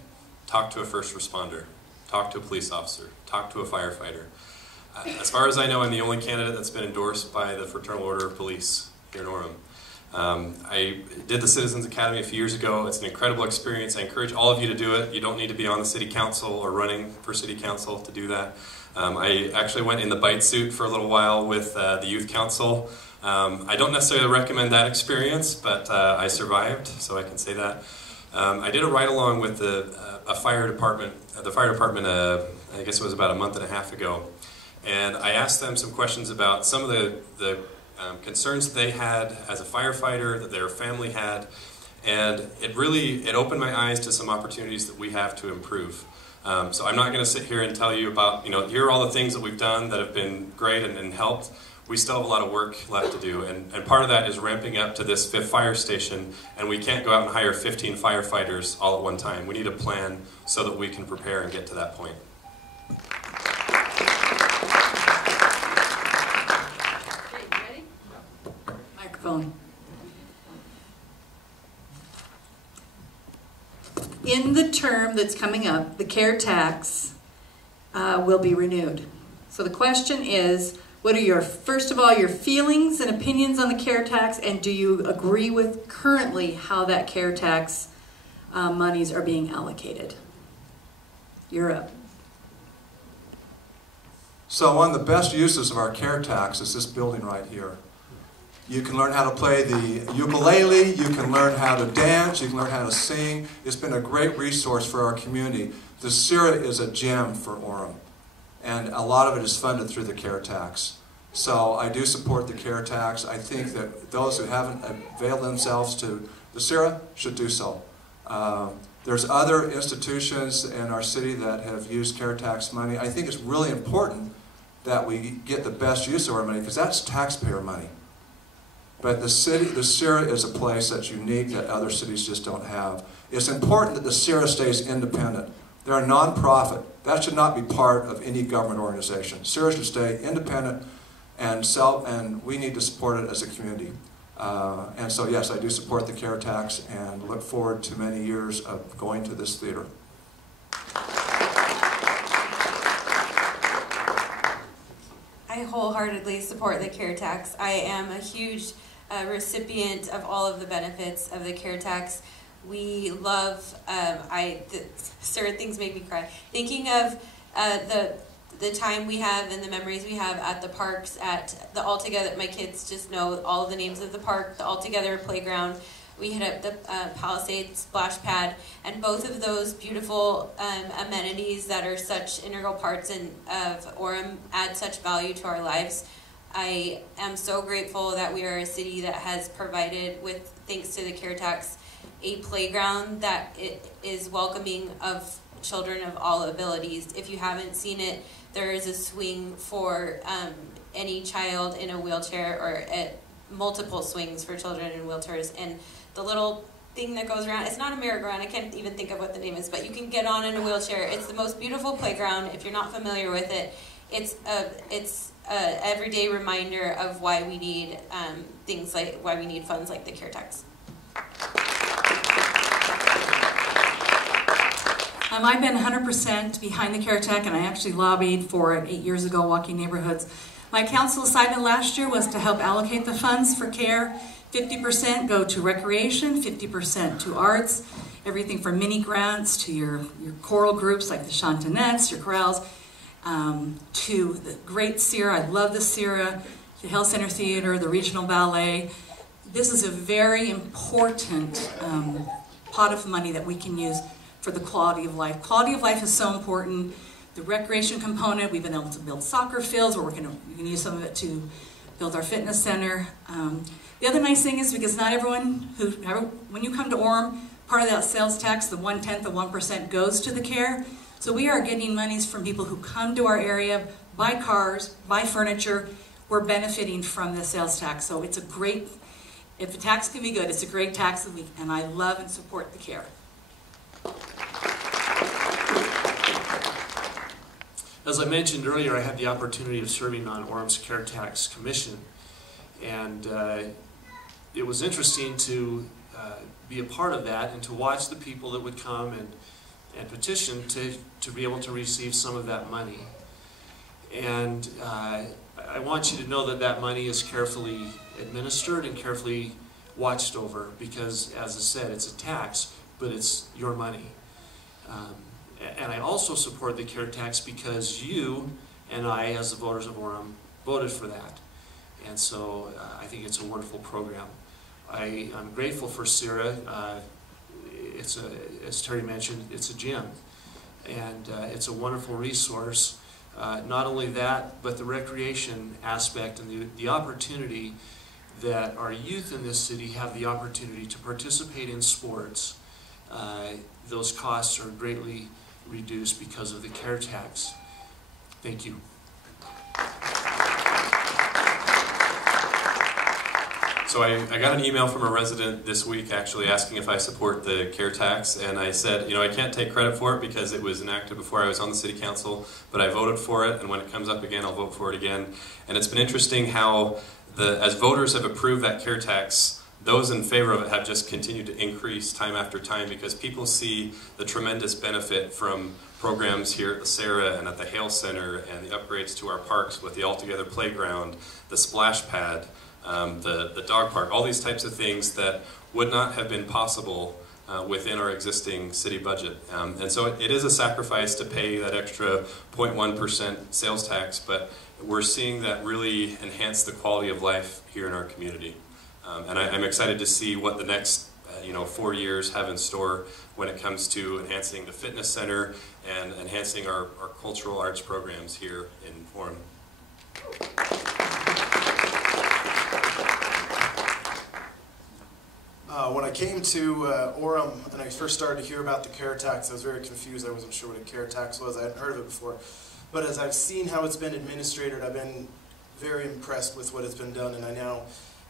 talk to a first responder, talk to a police officer, talk to a firefighter. As far as I know, I'm the only candidate that's been endorsed by the Fraternal Order of Police here in Orem. I did the Citizens Academy a few years ago. It's an incredible experience. I encourage all of you to do it. You don't need to be on the city council or running for city council to do that. I actually went in the bite suit for a little while with the youth council. I don't necessarily recommend that experience, but I survived, so I can say that. I did a ride-along with the fire department, I guess it was about a month and a half ago, and I asked them some questions about some of the concerns that they had as a firefighter, that their family had, and it opened my eyes to some opportunities that we have to improve. So I'm not going to sit here and tell you about, here are all the things that we've done that have been great and helped. We still have a lot of work left to do, and part of that is ramping up to this 5th fire station, and we can't go out and hire 15 firefighters all at one time. We need a plan so that we can prepare and get to that point. Ready? Microphone. In the term that's coming up, the care tax will be renewed. So the question is, what are first of all, your feelings and opinions on the care tax, and do you agree with currently how that care tax monies are being allocated? You're up. So one of the best uses of our care tax is this building right here. You can learn how to play the ukulele, you can learn how to dance, you can learn how to sing. It's been a great resource for our community. The Scera is a gem for Orem, and a lot of it is funded through the care tax. So I do support the care tax. I think that those who haven't availed themselves to the Scera should do so. There's other institutions in our city that have used care tax money. I think it's really important that we get the best use of our money, because that's taxpayer money. But the Scera is a place that's unique that other cities just don't have. It's important that the Scera stays independent. They're a nonprofit. That should not be part of any government organization. Scera should stay independent and we need to support it as a community. And so yes, I do support the care tax and look forward to many years of going to this theater. I wholeheartedly support the care tax. I am a huge recipient of all of the benefits of the care tax. We love, certain things make me cry. Thinking of the time we have and the memories we have at the parks, at the All Together, my kids just know all of the names of the park, the All Together playground. We hit up the Palisades splash pad, and both of those beautiful amenities that are such integral parts of Orem add such value to our lives. I am so grateful that we are a city that has provided, with thanks to the care tax, a playground that is welcoming of children of all abilities. If you haven't seen it, there is a swing for any child in a wheelchair, or multiple swings for children in wheelchairs, and the little thing that goes around, it's not a merry-go-round, I can't even think of what the name is, but you can get on in a wheelchair. It's the most beautiful playground. If you're not familiar with it, it's a everyday reminder of why we need why we need funds like the care tax. I've been 100% behind the care tax, and I actually lobbied for it 8 years ago, walking neighborhoods. My council assignment last year was to help allocate the funds for care. 50% go to recreation, 50% to arts, everything from mini grants to your choral groups like the Chantanettes, your chorales, to the great Scera. I love the Scera, the Health Center Theater, the Regional Ballet. This is a very important pot of money that we can use for the quality of life. Quality of life is so important. The recreation component, we've been able to build soccer fields, we're going to use some of it to build our fitness center. The other nice thing is, because not everyone when you come to Orem, part of that sales tax, the 1/10 of 1% goes to the care. So we are getting monies from people who come to our area, buy cars, buy furniture. We're benefiting from the sales tax. So it's a great, if the tax can be good, it's a great tax, and I love and support the care. As I mentioned earlier, I had the opportunity of serving on Orem's Care Tax Commission, and it was interesting to be a part of that and to watch the people that would come and petition to be able to receive some of that money. And I want you to know that that money is carefully administered and carefully watched over, because, as I said, it's a tax, but it's your money. And I also support the care tax because you and I, as the voters of Orem, voted for that. And so I think it's a wonderful program. I'm grateful for Scera. As Terry mentioned, it's a gem. And it's a wonderful resource. Not only that, but the recreation aspect and the opportunity that our youth in this city have the opportunity to participate in sports. Those costs are greatly reduced because of the care tax. Thank you. So I got an email from a resident this week actually asking if I support the care tax, and I said, I can't take credit for it because it was enacted before I was on the city council, but I voted for it, and when it comes up again, I'll vote for it again. And it's been interesting how as voters have approved that care tax, those in favor of it have just continued to increase time after time, because people see the tremendous benefit from programs here at the Scera and at the Hale Center, and the upgrades to our parks with the All Together playground, the splash pad, the dog park, all these types of things that would not have been possible within our existing city budget. And so it is a sacrifice to pay that extra 0.1% sales tax, but we're seeing that really enhance the quality of life here in our community. And I'm excited to see what the next 4 years have in store when it comes to enhancing the fitness center and enhancing our cultural arts programs here in Orem. When I came to Orem and I first started to hear about the care tax, I was very confused. I wasn't sure what a care tax was. I hadn't heard of it before. But as I've seen how it's been administered, I've been very impressed with what has been done, and I now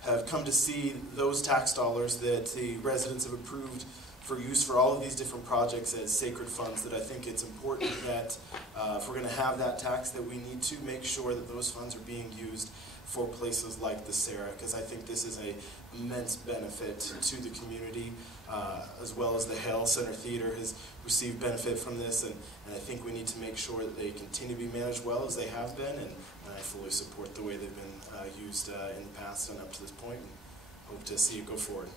have come to see those tax dollars that the residents have approved for use for all of these different projects as sacred funds, that I think it's important that if we're going to have that tax, that we need to make sure that those funds are being used for places like the Scera, because I think this is an immense benefit to the community, as well as the Hale Center Theater has received benefit from this, and I think we need to make sure that they continue to be managed well as they have been, and I fully support the way they've been used in the past and up to this point, and hope to see it go forward.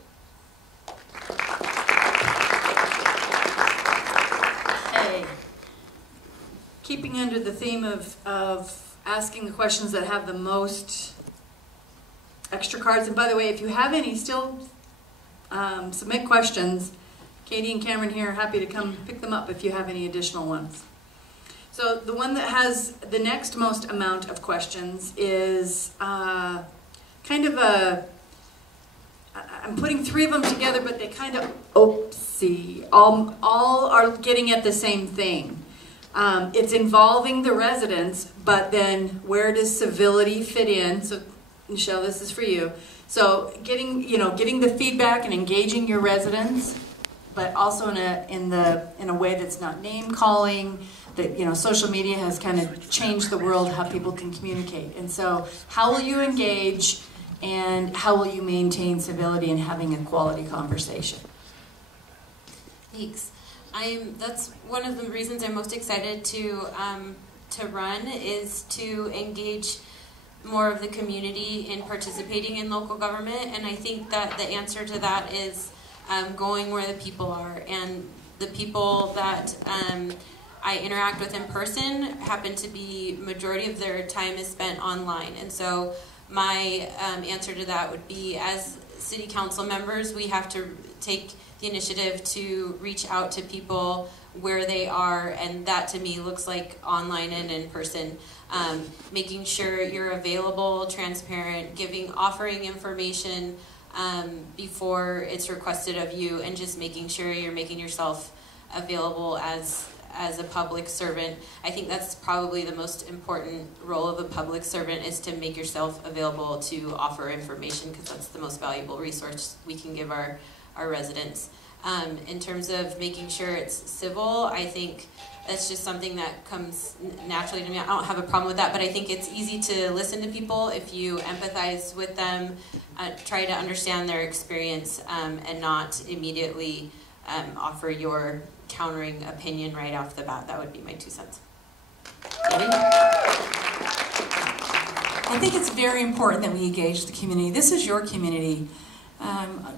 Hey, keeping under the theme of asking the questions that have the most extra cards, and by the way, if you have any, still submit questions. Katie and Cameron here are happy to come pick them up if you have any additional ones. So the one that has the next most amount of questions is kind of a, I'm putting 3 of them together, but they kind of, oopsie, all are getting at the same thing. It's involving the residents, but then where does civility fit in? So Michelle, this is for you. So getting the feedback and engaging your residents, but also in a way that's not name calling. That social media has kind of changed the world how people can communicate. And so how will you engage, and how will you maintain civility and having a quality conversation? Thanks. That's one of the reasons I'm most excited to run, is to engage more of the community in participating in local government. And I think that the answer to that is going where the people are, and the people that I interact with in person happen to be, majority of their time is spent online. And so my answer to that would be, as city council members, we have to take the initiative to reach out to people where they are, and that to me looks like online and in person. Making sure you're available, transparent, offering information before it's requested of you, and just making sure you're making yourself available as a public servant. I think that's probably the most important role of a public servant, is to make yourself available to offer information, because that's the most valuable resource we can give our residents. In terms of making sure it's civil, I think that's just something that comes naturally to me. I don't have a problem with that, but I think it's easy to listen to people if you empathize with them, try to understand their experience, and not immediately offer your countering opinion right off the bat. That would be my 2 cents. I think it's very important that we engage the community. This is your community.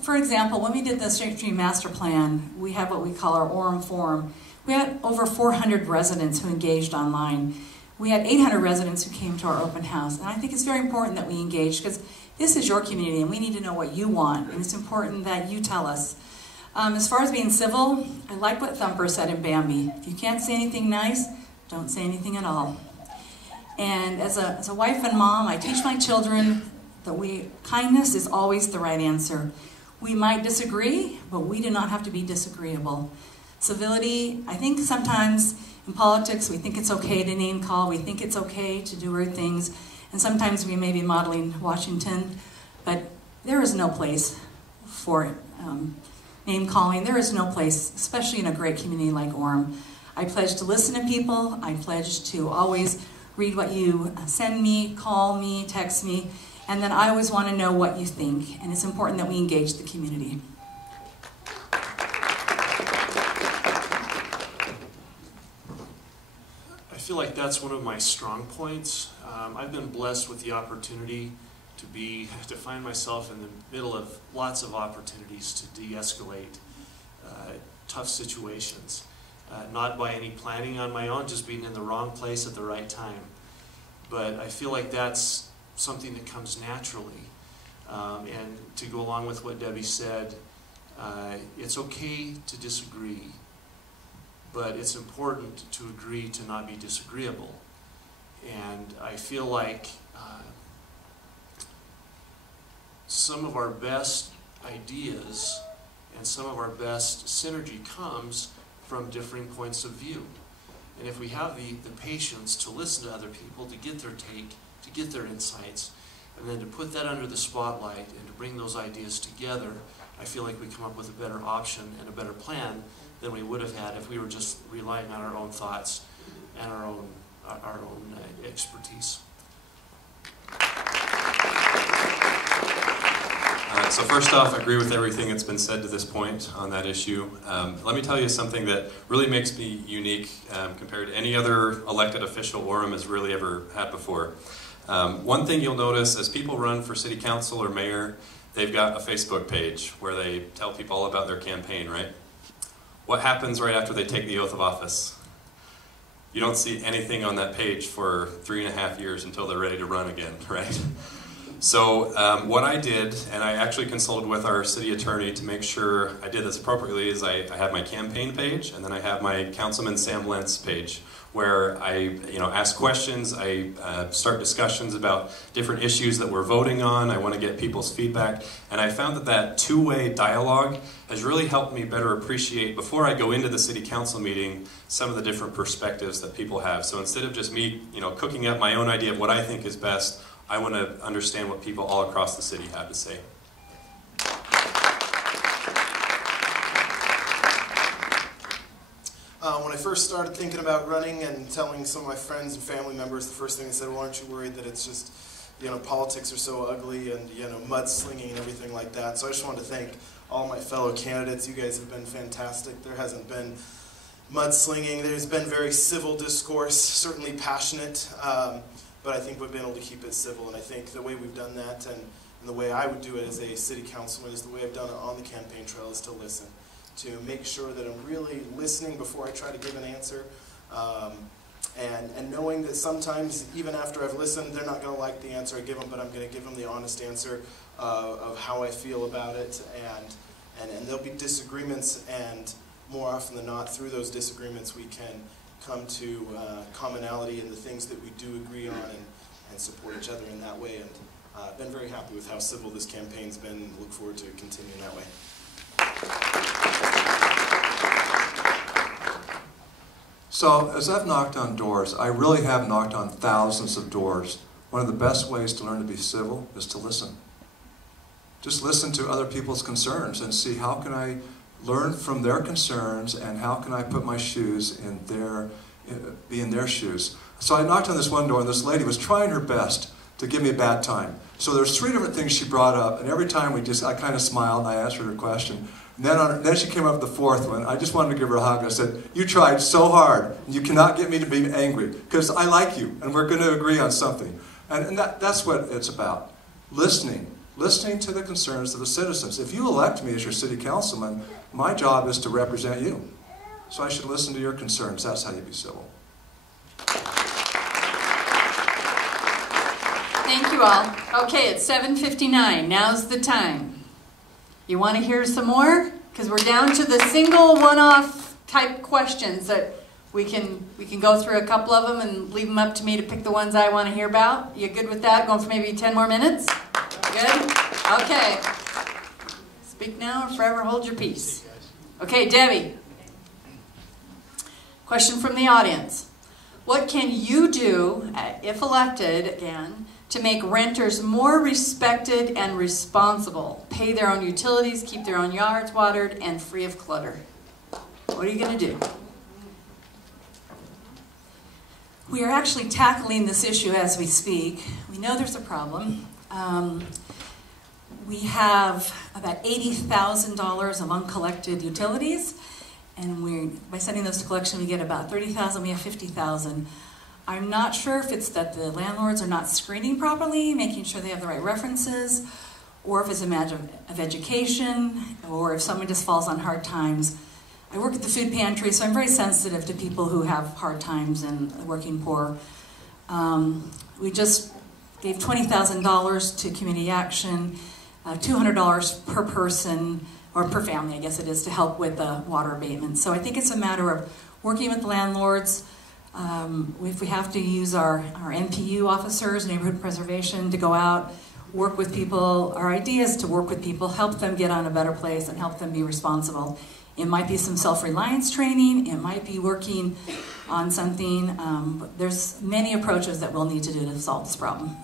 For example, when we did the Street Master Plan, we have what we call our Orem Forum. We had over 400 residents who engaged online. We had 800 residents who came to our open house. And I think it's very important that we engage, because this is your community and we need to know what you want. And it's important that you tell us. As far as being civil, I like what Thumper said in Bambi. If you can't say anything nice, don't say anything at all. And as a wife and mom, I teach my children that kindness is always the right answer. We might disagree, but we do not have to be disagreeable. Civility, I think sometimes in politics we think it's okay to name call, we think it's okay to do rude things, and sometimes we may be modeling Washington, but there is no place for name calling. There is no place, especially in a great community like Orem. I pledge to listen to people. I pledge to always read what you send me, call me, text me, and then I always want to know what you think, and it's important that we engage the community. I feel like that's one of my strong points. I've been blessed with the opportunity to find myself in the middle of lots of opportunities to de-escalate tough situations. Not by any planning on my own, just being in the wrong place at the right time. but I feel like that's something that comes naturally. And to go along with what Debbie said, it's okay to disagree, but it's important to agree to not be disagreeable. And I feel like some of our best ideas and some of our best synergy comes from differing points of view. And if we have the patience to listen to other people, to get their take, to get their insights, and then to put that under the spotlight and to bring those ideas together, I feel like we come up with a better option and a better plan than we would have had if we were just relying on our own thoughts and our own expertise. So first off, I agree with everything that's been said to this point on that issue. Let me tell you something that really makes me unique compared to any other elected official Orem has really ever had before. One thing you'll notice as people run for city council or mayor, they've got a Facebook page where they tell people all about their campaign, right? What happens right after they take the oath of office? You don't see anything on that page for 3.5 years until they're ready to run again, right? So what I did, and I actually consulted with our city attorney to make sure I did this appropriately, is I have my campaign page, and then I have my Councilman Sam Lentz page, where I ask questions, I start discussions about different issues that we're voting on. I want to get people's feedback, and I found that two-way dialogue has really helped me better appreciate, before I go into the city council meeting, some of the different perspectives that people have. So instead of just me cooking up my own idea of what I think is best, I want to understand what people all across the city have to say. When I first started thinking about running and telling some of my friends and family members, the first thing they said, well, aren't you worried that it's just, politics are so ugly and, mudslinging and everything like that. So I just wanted to thank all my fellow candidates. You guys have been fantastic. There hasn't been mudslinging. There's been very civil discourse, certainly passionate. But I think we've been able to keep it civil, and I think the way we've done that and the way I would do it as a city councilman is the way I've done it on the campaign trail, is to listen, to make sure that I'm really listening before I try to give an answer, and knowing that sometimes, even after I've listened, they're not going to like the answer I give them, but I'm going to give them the honest answer of how I feel about it, and there'll be disagreements, and more often than not, through those disagreements, we can come to commonality in the things that we do agree on, and support each other in that way. And I've been very happy with how civil this campaign's been, and look forward to continuing that way. So as I've knocked on doors, I really have knocked on thousands of doors. One of the best ways to learn to be civil is to listen. Just listen to other people's concerns and see, how can I learn from their concerns, and how can I put my shoes be in their shoes. So I knocked on this one door, and this lady was trying her best to give me a bad time. So there's 3 different things she brought up, and every time I kind of smiled and I answered her question. And then she came up with the 4th one. I just wanted to give her a hug. I said, you tried so hard, and you cannot get me to be angry, because I like you, and we're going to agree on something. And that's what it's about. Listening to the concerns of the citizens. If you elect me as your city councilman, my job is to represent you. So I should listen to your concerns. That's how you be civil. Thank you all. Okay, it's 7:59. Now's the time. You want to hear some more? Because we're down to the single one-off type questions that we can go through a couple of them and leave them up to me to pick the ones I want to hear about. You good with that? Going for maybe 10 more minutes? Good? Okay. Speak now or forever hold your peace. Okay, Debbie. Question from the audience. What can you do, if elected again, to make renters more respected and responsible? Pay their own utilities, keep their own yards watered, and free of clutter. What are you going to do? We are actually tackling this issue as we speak. We know there's a problem. We have about $80,000 of uncollected utilities, and by sending those to collection, we get about $30,000. We have $50,000. I'm not sure if it's that the landlords are not screening properly, making sure they have the right references, or if it's a matter of education, or if someone just falls on hard times. I work at the food pantry, so I'm very sensitive to people who have hard times and the working poor. We just gave $20,000 to community action, $200 per person, or per family, I guess it is, to help with the water abatement. So I think it's a matter of working with landlords. If we have to use our NPU officers, neighborhood preservation, to go out, work with people, our idea is to work with people, help them get on a better place and help them be responsible. It might be some self-reliance training, it might be working on something, but there's many approaches that we'll need to do to solve this problem.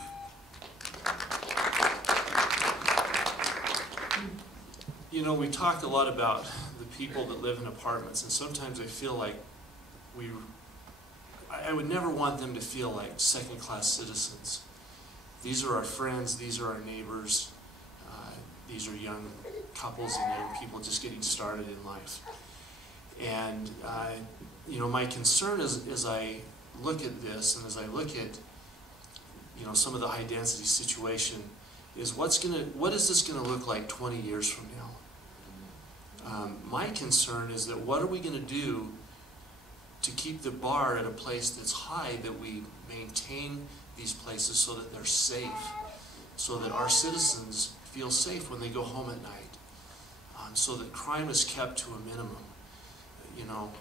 You know, we talked a lot about the people that live in apartments, and sometimes I feel like I would never want them to feel like second-class citizens. These are our friends, these are our neighbors, these are young couples and young people just getting started in life. And, you know, my concern is, as I look at this and as I look at, you know, some of the high-density situation, is what is this going to look like 20 years from now? My concern is that what are we going to do to keep the bar at a place that's high, that we maintain these places so that they're safe, so that our citizens feel safe when they go home at night, so that crime is kept to a minimum. You know,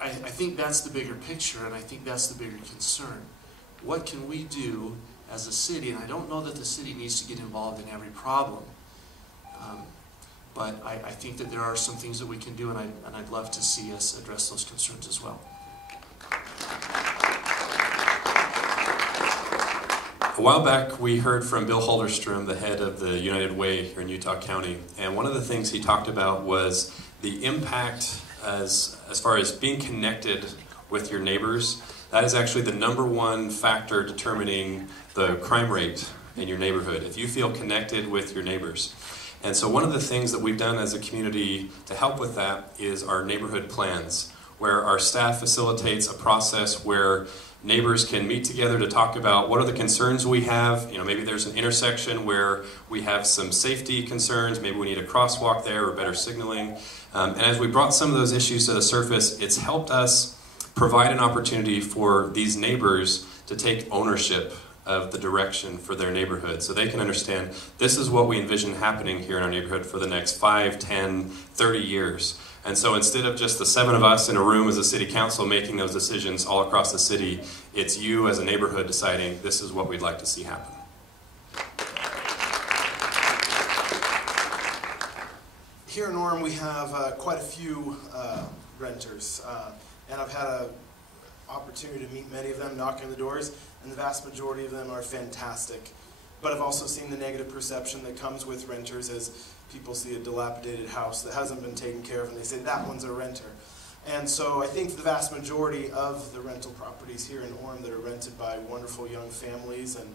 I think that's the bigger picture, and I think that's the bigger concern. What can we do as a city? And I don't know that the city needs to get involved in every problem, but I think that there are some things that we can do, and I'd love to see us address those concerns as well. A while back, we heard from Bill Holderstrom, the head of the United Way here in Utah County, and one of the things he talked about was the impact as far as being connected with your neighbors. That is actually the #1 factor determining the crime rate in your neighborhood, if you feel connected with your neighbors. And so one of the things that we've done as a community to help with that is our neighborhood plans, where our staff facilitates a process where neighbors can meet together to talk about what are the concerns we have. You know, maybe there's an intersection where we have some safety concerns, maybe we need a crosswalk there or better signaling. And as we brought some of those issues to the surface, it's helped us provide an opportunity for these neighbors to take ownership of the direction for their neighborhood, so they can understand this is what we envision happening here in our neighborhood for the next 5, 10, 30 years. And so instead of just the 7 of us in a room as a city council making those decisions all across the city, it's you as a neighborhood deciding this is what we'd like to see happen. Here in Orem, we have quite a few renters, and I've had an opportunity to meet many of them, knocking on the doors, and the vast majority of them are fantastic. But I've also seen the negative perception that comes with renters as people see a dilapidated house that hasn't been taken care of, and they say, that one's a renter. And so I think the vast majority of the rental properties here in Orem that are rented by wonderful young families and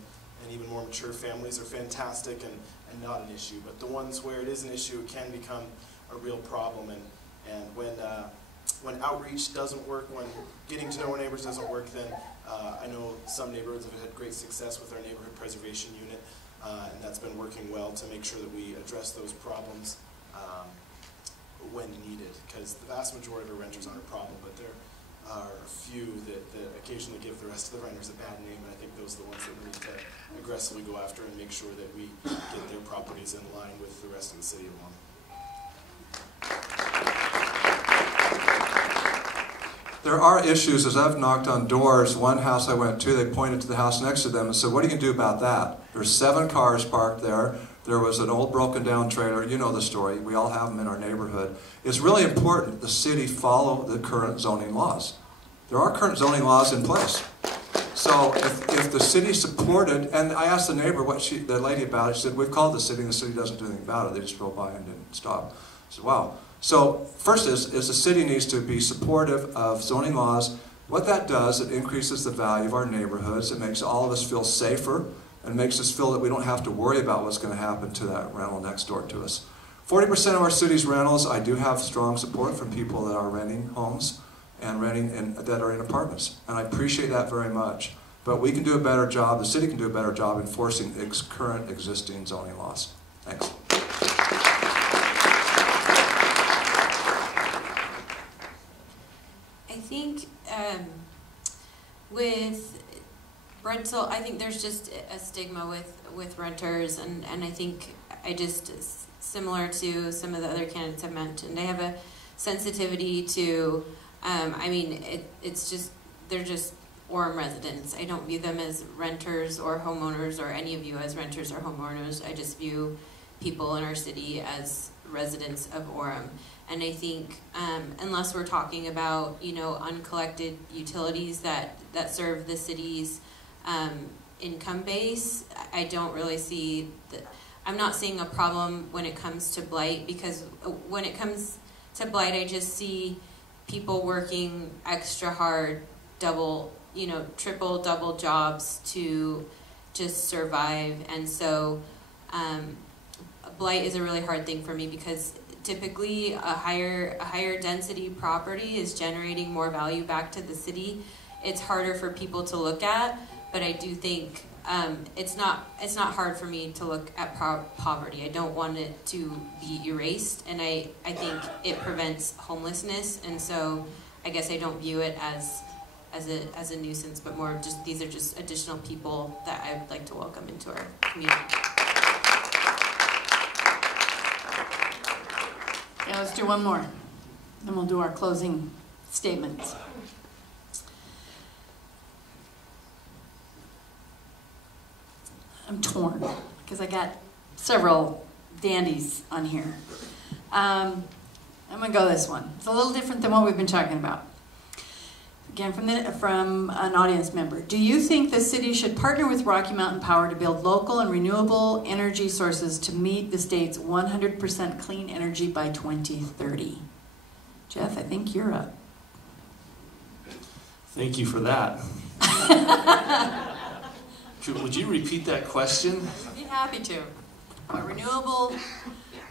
even more mature families are fantastic and not an issue. But the ones where it is an issue, it can become a real problem. And when outreach doesn't work, when getting to know our neighbors doesn't work, then I know some neighborhoods have had great success with our neighborhood preservation unit, and that's been working well to make sure that we address those problems when needed, because the vast majority of our renters aren't a problem, but there are a few that occasionally give the rest of the renters a bad name, and I think those are the ones that we need to aggressively go after and make sure that we get their properties in line with the rest of the city of Orem. There are issues. As I've knocked on doors, one house I went to, they pointed to the house next to them and said, what are you going to do about that? There's 7 cars parked there. There was an old broken down trailer. You know the story. We all have them in our neighborhood. It's really important the city follow the current zoning laws. There are current zoning laws in place. So if the city supported, and I asked the neighbor the lady about it, she said, we've called the city and the city doesn't do anything about it. They just drove by and didn't stop. I said, wow. So first is the city needs to be supportive of zoning laws. What that does, it increases the value of our neighborhoods. It makes all of us feel safer and makes us feel that we don't have to worry about what's going to happen to that rental next door to us. 40% of our city's rentals, I do have strong support from people that are renting homes and that are in apartments. And I appreciate that very much. But we can do a better job, the city can do a better job enforcing current existing zoning laws. Thanks. I think with rental, I think there's just a stigma with renters, and I think similar to some of the other candidates have mentioned, I have a sensitivity to, they're just Orem residents. I don't view them as renters or homeowners, or any of you as renters or homeowners. I just view people in our city as residents of Orem. And I think unless we're talking about, uncollected utilities that serve the city's income base, I don't really see I'm not seeing a problem when it comes to blight, because when it comes to blight, I just see people working extra hard, triple, double jobs to just survive. And so blight is a really hard thing for me, because typically a higher density property is generating more value back to the city. It's harder for people to look at, but I do think it's not hard for me to look at poverty. I don't want it to be erased, and I think it prevents homelessness, and so I guess I don't view it as a nuisance, but more just these are just additional people that I would like to welcome into our community. Yeah, let's do one more, then we'll do our closing statements. I'm torn because I got several dandies on here. I'm gonna go this one. It's a little different than what we've been talking about. Again, from an audience member. Do you think the city should partner with Rocky Mountain Power to build local and renewable energy sources to meet the state's 100% clean energy by 2030? Jeff, I think you're up. Thank you for that. Would you repeat that question? I'd be happy to. Renewable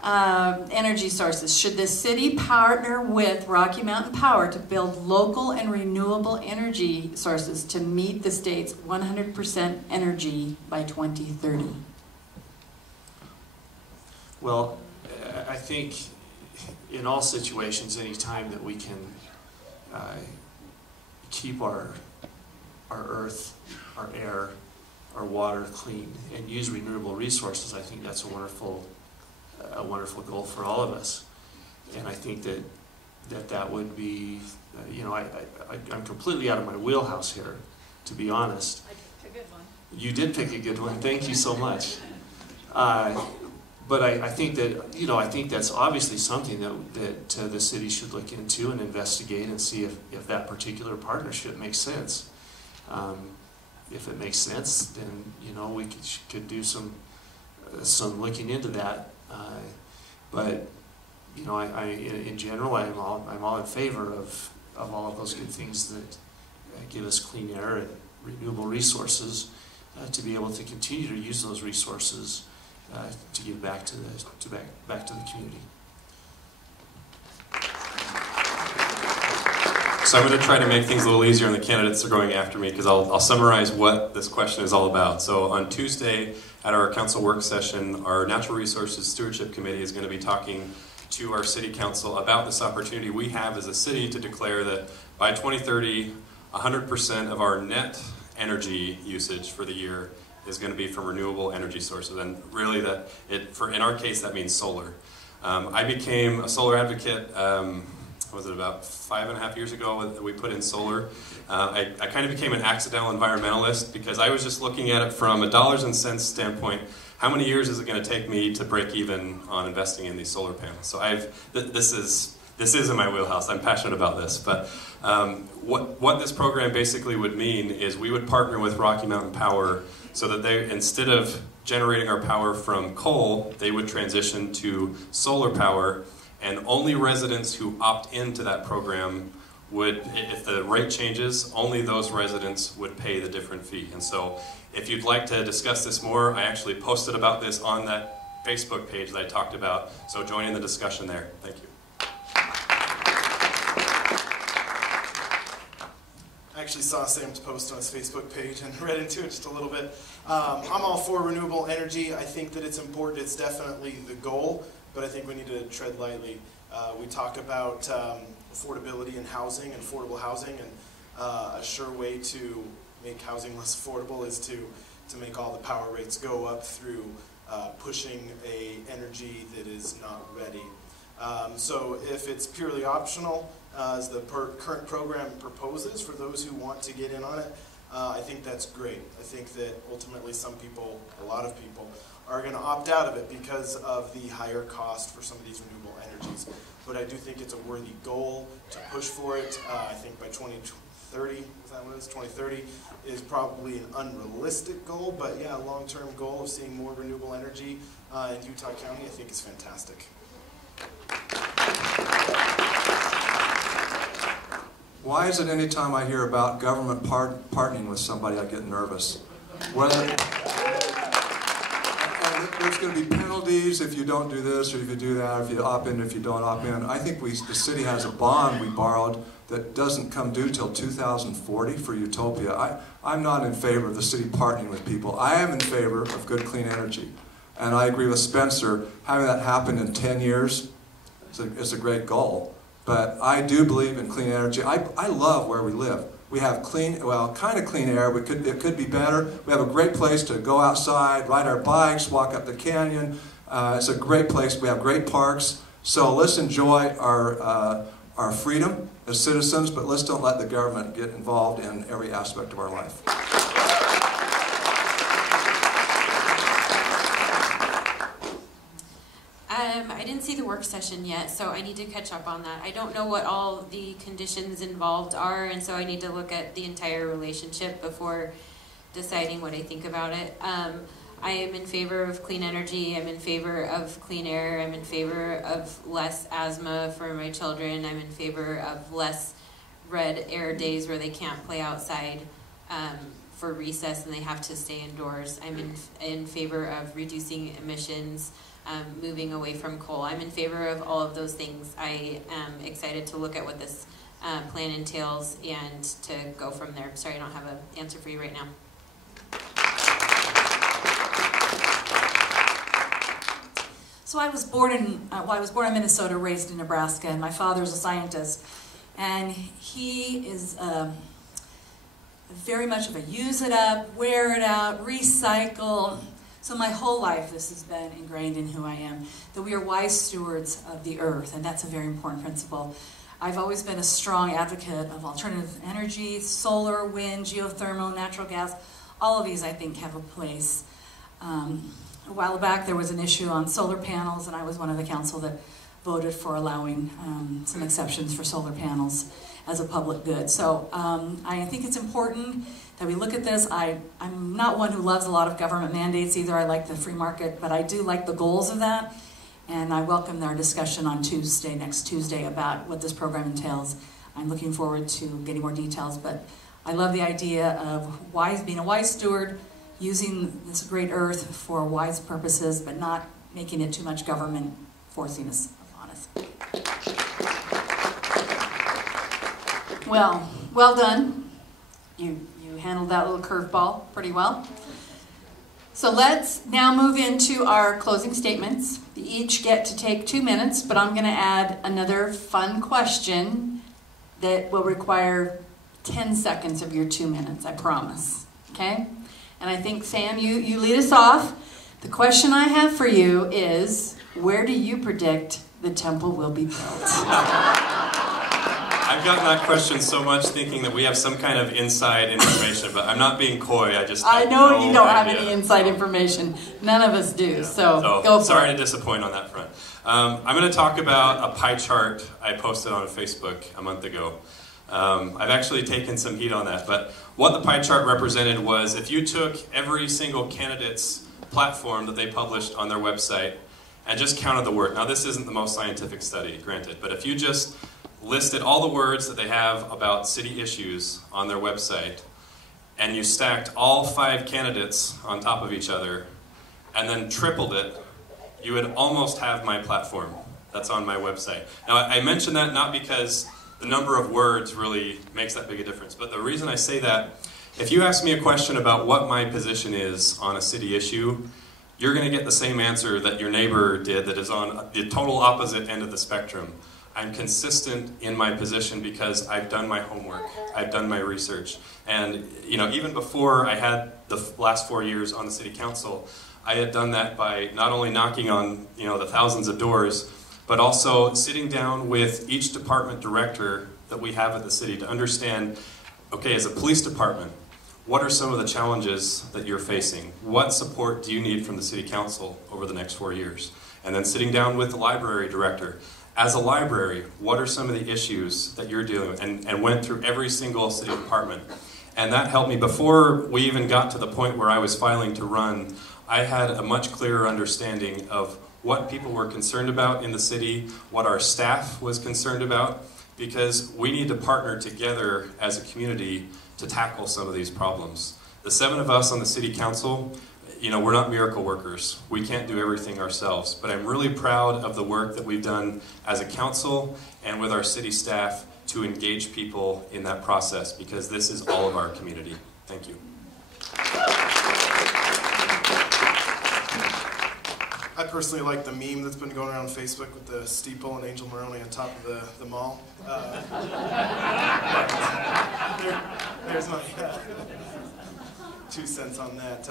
energy sources. Should the city partner with Rocky Mountain Power to build local and renewable energy sources to meet the state's 100% energy by 2030? Well, I think in all situations, any time that we can keep our earth, our air, our water clean and use renewable resources, I think that's a wonderful goal for all of us. And I think that would be, I'm completely out of my wheelhouse here, to be honest. I picked a good one. You did pick a good one. Thank you so much. But I think that, I think that's obviously something that the city should look into and investigate and see if that particular partnership makes sense. If it makes sense, then we could do some looking into that. But in general, I'm all in favor of all of those good things that give us clean air and renewable resources to be able to continue to use those resources to give back to the community. So I'm going to try to make things a little easier on the candidates that are going after me, because I'll summarize what this question is all about. So on Tuesday at our council work session, our Natural Resources Stewardship Committee is going to be talking to our city council about this opportunity we have as a city to declare that by 2030, 100% of our net energy usage for the year is going to be from renewable energy sources. And really in our case, that means solar. I became a solar advocate was it about 5.5 years ago that we put in solar. I kind of became an accidental environmentalist because I was just looking at it from a dollars and cents standpoint. How many years is it going to take me to break even on investing in these solar panels? So this is in my wheelhouse. I'm passionate about this. But what this program basically would mean is we would partner with Rocky Mountain Power so that they, instead of generating our power from coal, they would transition to solar power. And only residents who opt into that program would, if the rate changes, only those residents would pay the different fee. And so if you'd like to discuss this more, I actually posted about this on that Facebook page that I talked about. So join in the discussion there. Thank you. I actually saw Sam's post on his Facebook page and read into it just a little bit. I'm all for renewable energy. I think that it's important. It's definitely the goal. But I think we need to tread lightly. We talk about affordability in housing and affordable housing, and A sure way to make housing less affordable is to make all the power rates go up through pushing a energy that is not ready. So if it's purely optional, as the current program proposes for those who want to get in on it, I think that's great. I think that ultimately some people, a lot of people, are going to opt out of it because of the higher cost for some of these renewable energies. But I do think it's a worthy goal to push for it. I think by 2030, is that what it is? 2030 is probably an unrealistic goal, but yeah, a long-term goal of seeing more renewable energy in Utah County, I think is fantastic. Why is it any time I hear about government partnering with somebody, I get nervous? Whether there's going to be penalties if you don't do this or if you do that, or if you opt in, if you don't opt in. I think the city has a bond we borrowed that doesn't come due till 2040 for Utopia. I'm not in favor of the city partnering with people. I am in favor of good, clean energy. And I agree with Spencer, having that happen in 10 years is a great goal. But I do believe in clean energy. I love where we live. We have kind of clean air. It could be better. We have a great place to go outside, ride our bikes, walk up the canyon. It's a great place. We have great parks. So let's enjoy our freedom as citizens, but let's don't let the government get involved in every aspect of our life. I didn't see the work session yet, so I need to catch up on that. I don't know what all the conditions involved are, and so I need to look at the entire relationship before deciding what I think about it. I am in favor of clean energy. I'm in favor of clean air. I'm in favor of less asthma for my children. I'm in favor of less red air days where they can't play outside for recess and they have to stay indoors. I'm in favor of reducing emissions, moving away from coal. I'm in favor of all of those things. I am excited to look at what this plan entails and to go from there. Sorry, I don't have an answer for you right now. So I was born in Minnesota, raised in Nebraska, and my father's a scientist. And he is very much of a use it up, wear it out, recycle. So my whole life this has been ingrained in who I am, that we are wise stewards of the earth, and that's a very important principle. I've always been a strong advocate of alternative energy, solar, wind, geothermal, natural gas. All of these, I think, have a place. A while back, there was an issue on solar panels, and I was one of the council that voted for allowing some exceptions for solar panels as a public good. So I think it's important that we look at this. I'm not one who loves a lot of government mandates either. I like the free market, but I do like the goals of that. And I welcome our discussion on Tuesday, next Tuesday, about what this program entails. I'm looking forward to getting more details, but I love the idea of being a wise steward, using this great earth for wise purposes, but not making it too much government forcing us upon us. Well done. You handled that little curveball pretty well. So let's now move into our closing statements. You each get to take 2 minutes, but I'm going to add another fun question that will require 10 seconds of your 2 minutes, I promise. Okay? And I think, Sam, you lead us off. The question I have for you is, where do you predict the temple will be built? I've gotten that question so much thinking that we have some kind of inside information, but I'm not being coy. I know you don't have any inside information. None of us do, so go for it. Sorry to disappoint on that front. I'm going to talk about a pie chart I posted on Facebook a month ago. I've actually taken some heat on that, but what the pie chart represented was if you took every single candidate's platform that they published on their website and just counted the word. Now, this isn't the most scientific study, granted, but if you just listed all the words that they have about city issues on their website, and you stacked all 5 candidates on top of each other, and then tripled it, you would almost have my platform that's on my website. Now, I mention that not because the number of words really makes that big a difference, but the reason I say that, if you ask me a question about what my position is on a city issue, you're going to get the same answer that your neighbor did that is on the total opposite end of the spectrum. I'm consistent in my position because I've done my homework, I've done my research. And even before I had the last 4 years on the city council, I had done that by not only knocking on the thousands of doors, but also sitting down with each department director that we have at the city to understand, okay, as a police department, what are some of the challenges that you're facing? What support do you need from the city council over the next 4 years? And then sitting down with the library director. As a library, what are some of the issues that you're dealing with? And went through every single city department. And that helped me. Before we even got to the point where I was filing to run, I had a much clearer understanding of what people were concerned about in the city, what our staff was concerned about, because we need to partner together as a community to tackle some of these problems. The 7 of us on the city council, we're not miracle workers. We can't do everything ourselves, but I'm really proud of the work that we've done as a council and with our city staff to engage people in that process, because this is all of our community. Thank you. I personally like the meme that's been going around Facebook with the steeple and Angel Maroney on top of the mall. There's my 2 cents on that.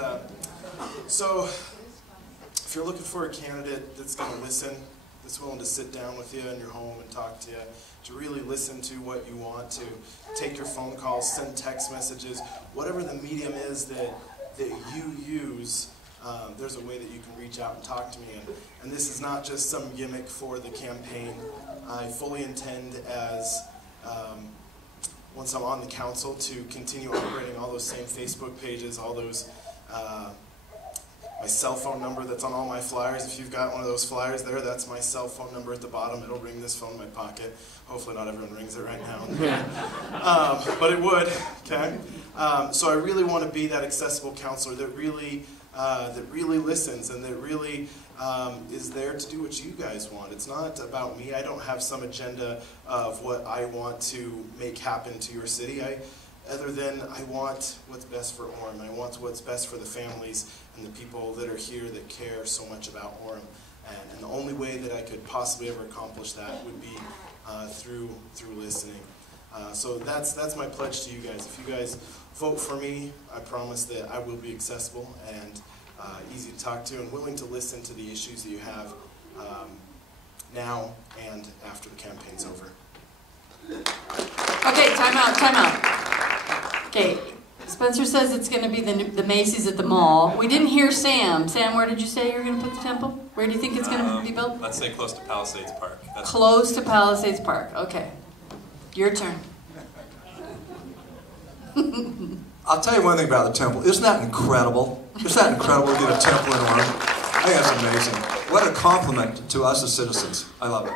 So, if you're looking for a candidate that's going to listen, that's willing to sit down with you in your home and talk to you, to really listen to what you want, to take your phone calls, send text messages, whatever the medium is that you use, there's a way that you can reach out and talk to me. And this is not just some gimmick for the campaign. I fully intend as, once I'm on the council, to continue operating all those same Facebook pages, all those, my cell phone number that's on all my flyers. If you've got one of those flyers there, that's my cell phone number at the bottom. It'll ring this phone in my pocket. Hopefully not everyone rings it right now. But it would, okay? So I really want to be that accessible counselor that really listens and that really is there to do what you guys want. It's not about me. I don't have some agenda of what I want to make happen to your city. Other than I want what's best for Orem. I want what's best for the families and the people that are here that care so much about Orem. And the only way that I could possibly ever accomplish that would be through listening. So that's my pledge to you guys. If you guys vote for me, I promise that I will be accessible and easy to talk to and willing to listen to the issues that you have now and after the campaign's over. Okay, time out. Okay, Spencer says it's going to be the Macy's at the mall. We didn't hear Sam. Sam, where did you say you're going to put the temple? Where do you think it's going to be built? Let's say close to Palisades Park. Close to Palisades Park. Okay. Your turn. I'll tell you one thing about the temple. Isn't that incredible? Isn't that incredible to get a temple in Orem? I think that's amazing. What a compliment to us as citizens. I love it.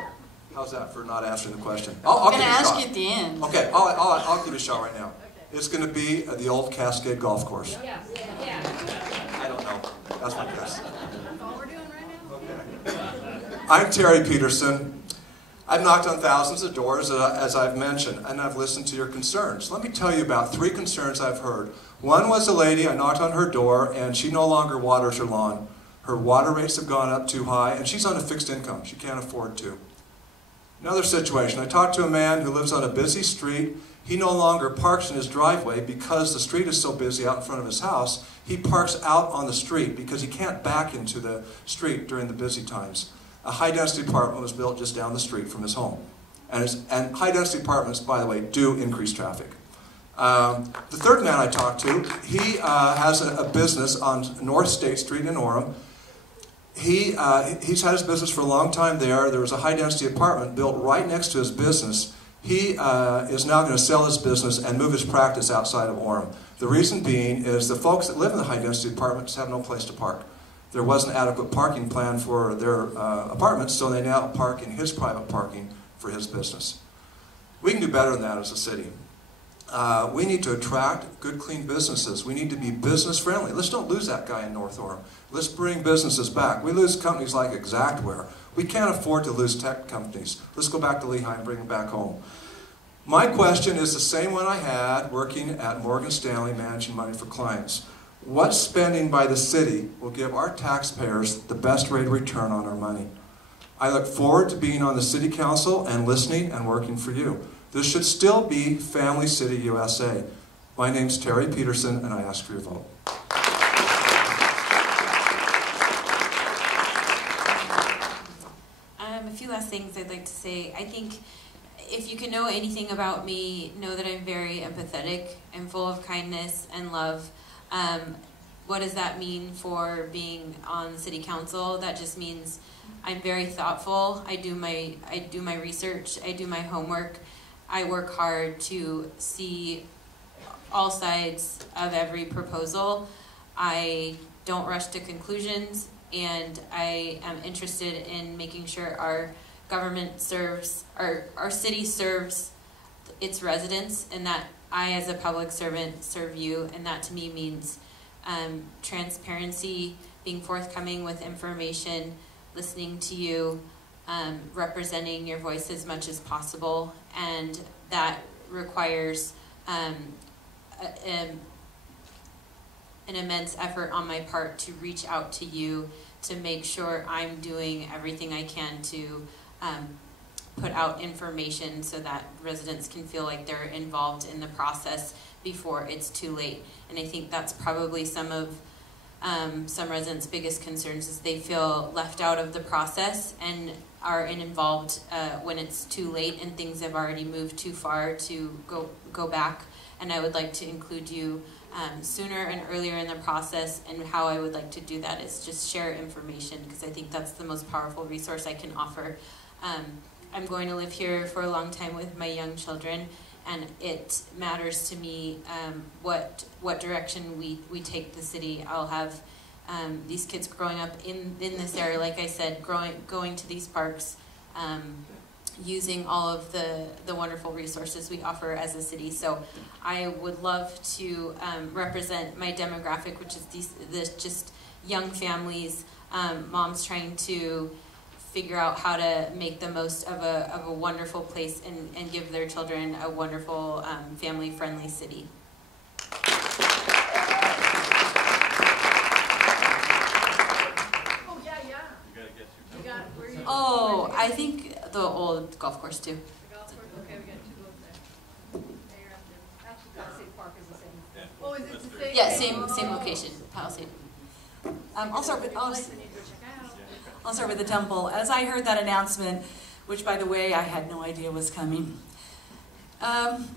How's that for not answering the question? I'm going to ask you at the end. Okay, I'll give it a shot right now. It's going to be the old Cascade Golf Course. Yeah. I don't know. That's my guess. That's all we're doing right now? Okay. I'm Terry Peterson. I've knocked on thousands of doors, as I've mentioned, and I've listened to your concerns. Let me tell you about 3 concerns I've heard. One was a lady, I knocked on her door, and she no longer waters her lawn. Her water rates have gone up too high, and she's on a fixed income. She can't afford to. Another situation, I talked to a man who lives on a busy street. He no longer parks in his driveway because the street is so busy out in front of his house. He parks out on the street because he can't back into the street during the busy times. A high-density apartment was built just down the street from his home. And high-density apartments, by the way, do increase traffic. The third man I talked to, he has a business on North State Street in Orem. He's had his business for a long time there. There was a high-density apartment built right next to his business. He is now going to sell his business and move his practice outside of Orem. The reason being is the folks that live in the high-density apartments have no place to park. There wasn't adequate parking plan for their apartments, so they now park in his private parking for his business. We can do better than that as a city. We need to attract good, clean businesses. We need to be business friendly. Let's don't lose that guy in North Orem. Let's bring businesses back. We lose companies like Exactware. We can't afford to lose tech companies. Let's go back to Lehigh and bring them back home. My question is the same one I had working at Morgan Stanley managing money for clients. What spending by the city will give our taxpayers the best rate of return on our money? I look forward to being on the City Council and listening and working for you. This should still be Family City USA. My name's Terry Peterson, and I ask for your vote. A few last things I'd like to say. I think if you can know anything about me, know that I'm very empathetic and full of kindness and love. What does that mean for being on the City Council? That just means I'm very thoughtful. I do my research. I do my homework. I work hard to see all sides of every proposal. I don't rush to conclusions, and I am interested in making sure our government serves, our city serves its residents, and that I as a public servant serve you, and that to me means transparency, being forthcoming with information, listening to you, representing your voice as much as possible, and that requires an immense effort on my part to reach out to you to make sure I'm doing everything I can to put out information so that residents can feel like they're involved in the process before it's too late. And I think that's probably some of some residents' biggest concerns, is they feel left out of the process and are involved when it's too late and things have already moved too far to go back. And I would like to include you sooner and earlier in the process, and how I would like to do that is just share information, because I think that's the most powerful resource I can offer. I'm going to live here for a long time with my young children, and it matters to me what direction we take the city. I'll have these kids growing up in this area, like I said, going to these parks, using all of the wonderful resources we offer as a city. So I would love to represent my demographic, which is this just young families, moms trying to figure out how to make the most of a wonderful place and give their children a wonderful family-friendly city. Oh, yeah. You gotta get through. You got, where you? Oh, I think the old golf course too. The golf course, okay, we got 2 votes there. There you're up there. Actually, Palisade Park is the same. Yeah. Oh, is it the same? Yeah, same location, Palisade. I'll start with Place I need to go check out. I'll start with the temple. As I heard that announcement, which by the way I had no idea was coming,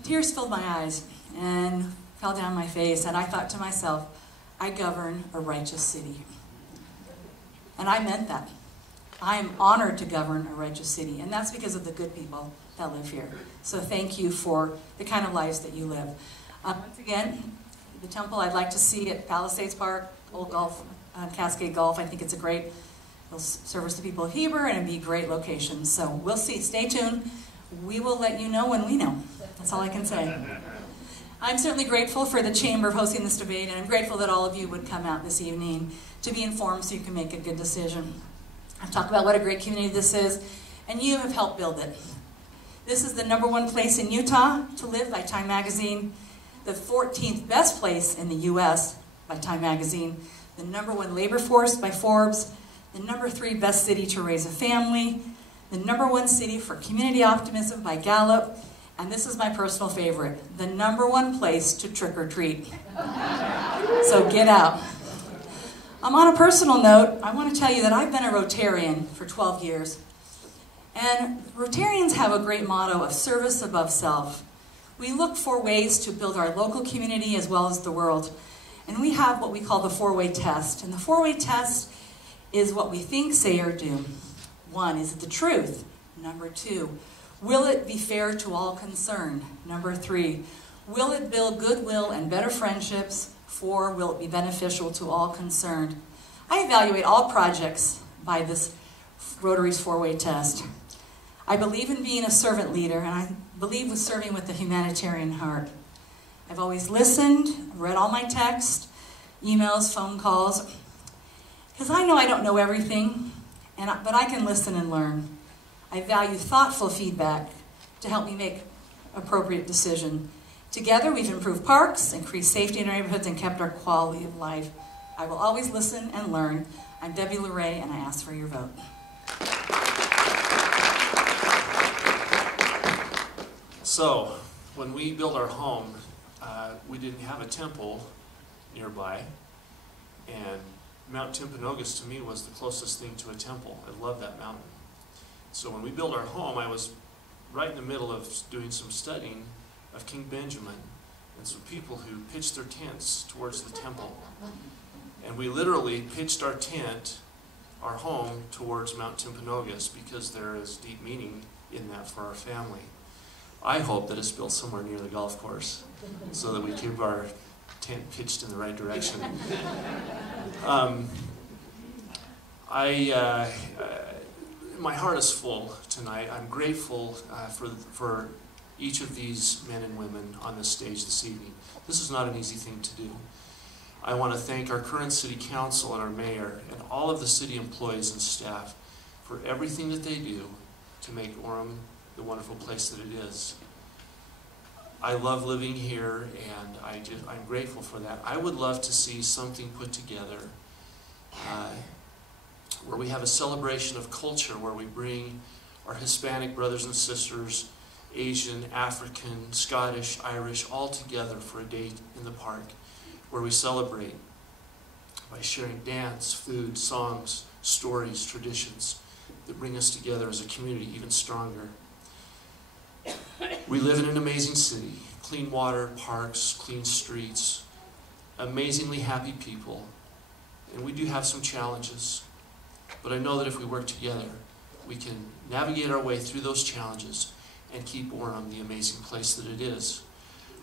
tears filled my eyes and fell down my face, and I thought to myself, I govern a righteous city. And I meant that. I am honored to govern a righteous city, and that's because of the good people that live here. So thank you for the kind of lives that you live. Once again, the temple I'd like to see at Palisades Park, Old Golf, Cascade Golf. I think it's a great, it'll service the people of Heber, and it'd be a great location. So we'll see. Stay tuned. We will let you know when we know. That's all I can say. I'm certainly grateful for the Chamber of hosting this debate, and I'm grateful that all of you would come out this evening to be informed so you can make a good decision. I've talked about what a great community this is, and you have helped build it. This is the #1 place in Utah to live by Time Magazine, the 14th best place in the U.S. by Time Magazine, the #1 labor force by Forbes, the #3 best city to raise a family, the #1 city for community optimism by Gallup, and this is my personal favorite, the #1 place to trick or treat. So get out. On a personal note, I want to tell you that I've been a Rotarian for 12 years. And Rotarians have a great motto of service above self. We look for ways to build our local community as well as the world. And we have what we call the 4-way test. And the 4-way test is what we think, say, or do. 1, is it the truth? 2, will it be fair to all concerned? 3, will it build goodwill and better friendships? 4, will it be beneficial to all concerned? I evaluate all projects by this Rotary's 4-way test. I believe in being a servant leader, and I believe with serving with a humanitarian heart. I've always listened, read all my texts, emails, phone calls, because I know I don't know everything, but I can listen and learn. I value thoughtful feedback to help me make appropriate decisions. Together, we've improved parks, increased safety in our neighborhoods, and kept our quality of life. I will always listen and learn. I'm Debbie LeRae, and I ask for your vote. So, when we built our home, we didn't have a temple nearby, and Mount Timpanogos to me was the closest thing to a temple. I love that mountain. So when we built our home, I was right in the middle of doing some studying of King Benjamin and some people who pitched their tents towards the temple. And we literally pitched our tent, our home, towards Mount Timpanogos because there is deep meaning in that for our family. I hope that it's built somewhere near the golf course so that we keep our tent pitched in the right direction. My heart is full tonight. I'm grateful for each of these men and women on this stage this evening. This is not an easy thing to do. I want to thank our current city council and our mayor and all of the city employees and staff for everything that they do to make Orem the wonderful place that it is. I love living here, and I'm grateful for that. I would love to see something put together where we have a celebration of culture, where we bring our Hispanic brothers and sisters, Asian, African, Scottish, Irish, all together for a day in the park, where we celebrate by sharing dance, food, songs, stories, traditions that bring us together as a community even stronger. We live in an amazing city. Clean water, parks, clean streets, amazingly happy people. And we do have some challenges. But I know that if we work together, we can navigate our way through those challenges and keep Orem the amazing place that it is.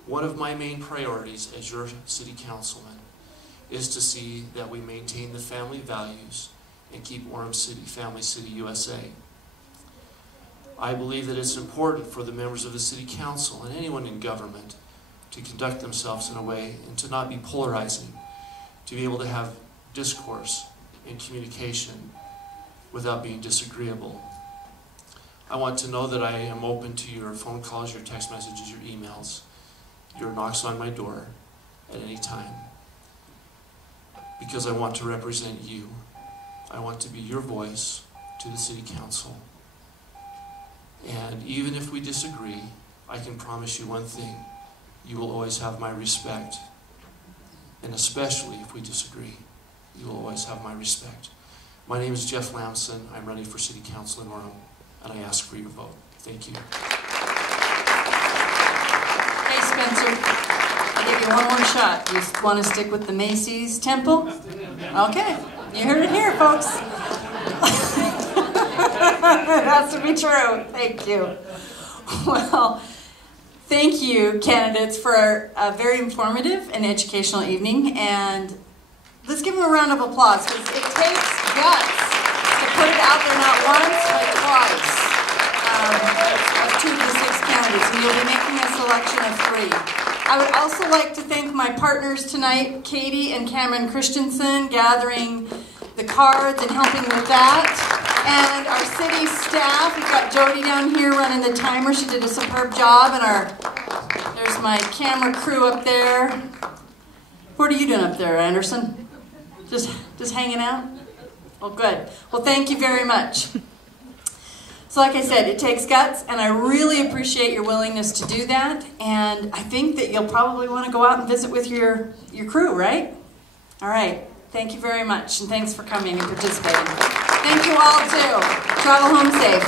One of my main priorities as your city councilman is to see that we maintain the family values and keep Orem City, Family City USA. I believe that it's important for the members of the city council and anyone in government to conduct themselves in a way and to not be polarizing, to be able to have discourse and communication without being disagreeable. I want to know that I am open to your phone calls, your text messages, your emails, your knocks on my door at any time, because I want to represent you. I want to be your voice to the city council. And even if we disagree, I can promise you one thing: you will always have my respect. And especially if we disagree, you will always have my respect. My name is Jeff Lamson. I'm running for City Council in Orem, and I ask for your vote. Thank you. Hey, Spencer, I'll give you one more shot. You want to stick with the Macy's Temple? Okay, you heard it here, folks. It has to be true. Thank you. Well, thank you, candidates, for a very informative and educational evening. And let's give them a round of applause, because it takes guts to put it out there not once, but twice. Of 2 of the 6 candidates, and you'll be making a selection of 3. I would also like to thank my partners tonight, Katie and Cameron Christensen, gathering the cards and helping with that. And our city staff, we've got Jody down here running the timer. She did a superb job. And there's my camera crew up there. What are you doing up there, Anderson? Just hanging out? Well, good. Well, thank you very much. So like I said, it takes guts, and I really appreciate your willingness to do that. And I think that you'll probably want to go out and visit with your crew, right? All right. Thank you very much, and thanks for coming and participating. Thank you all, too. Travel home safe.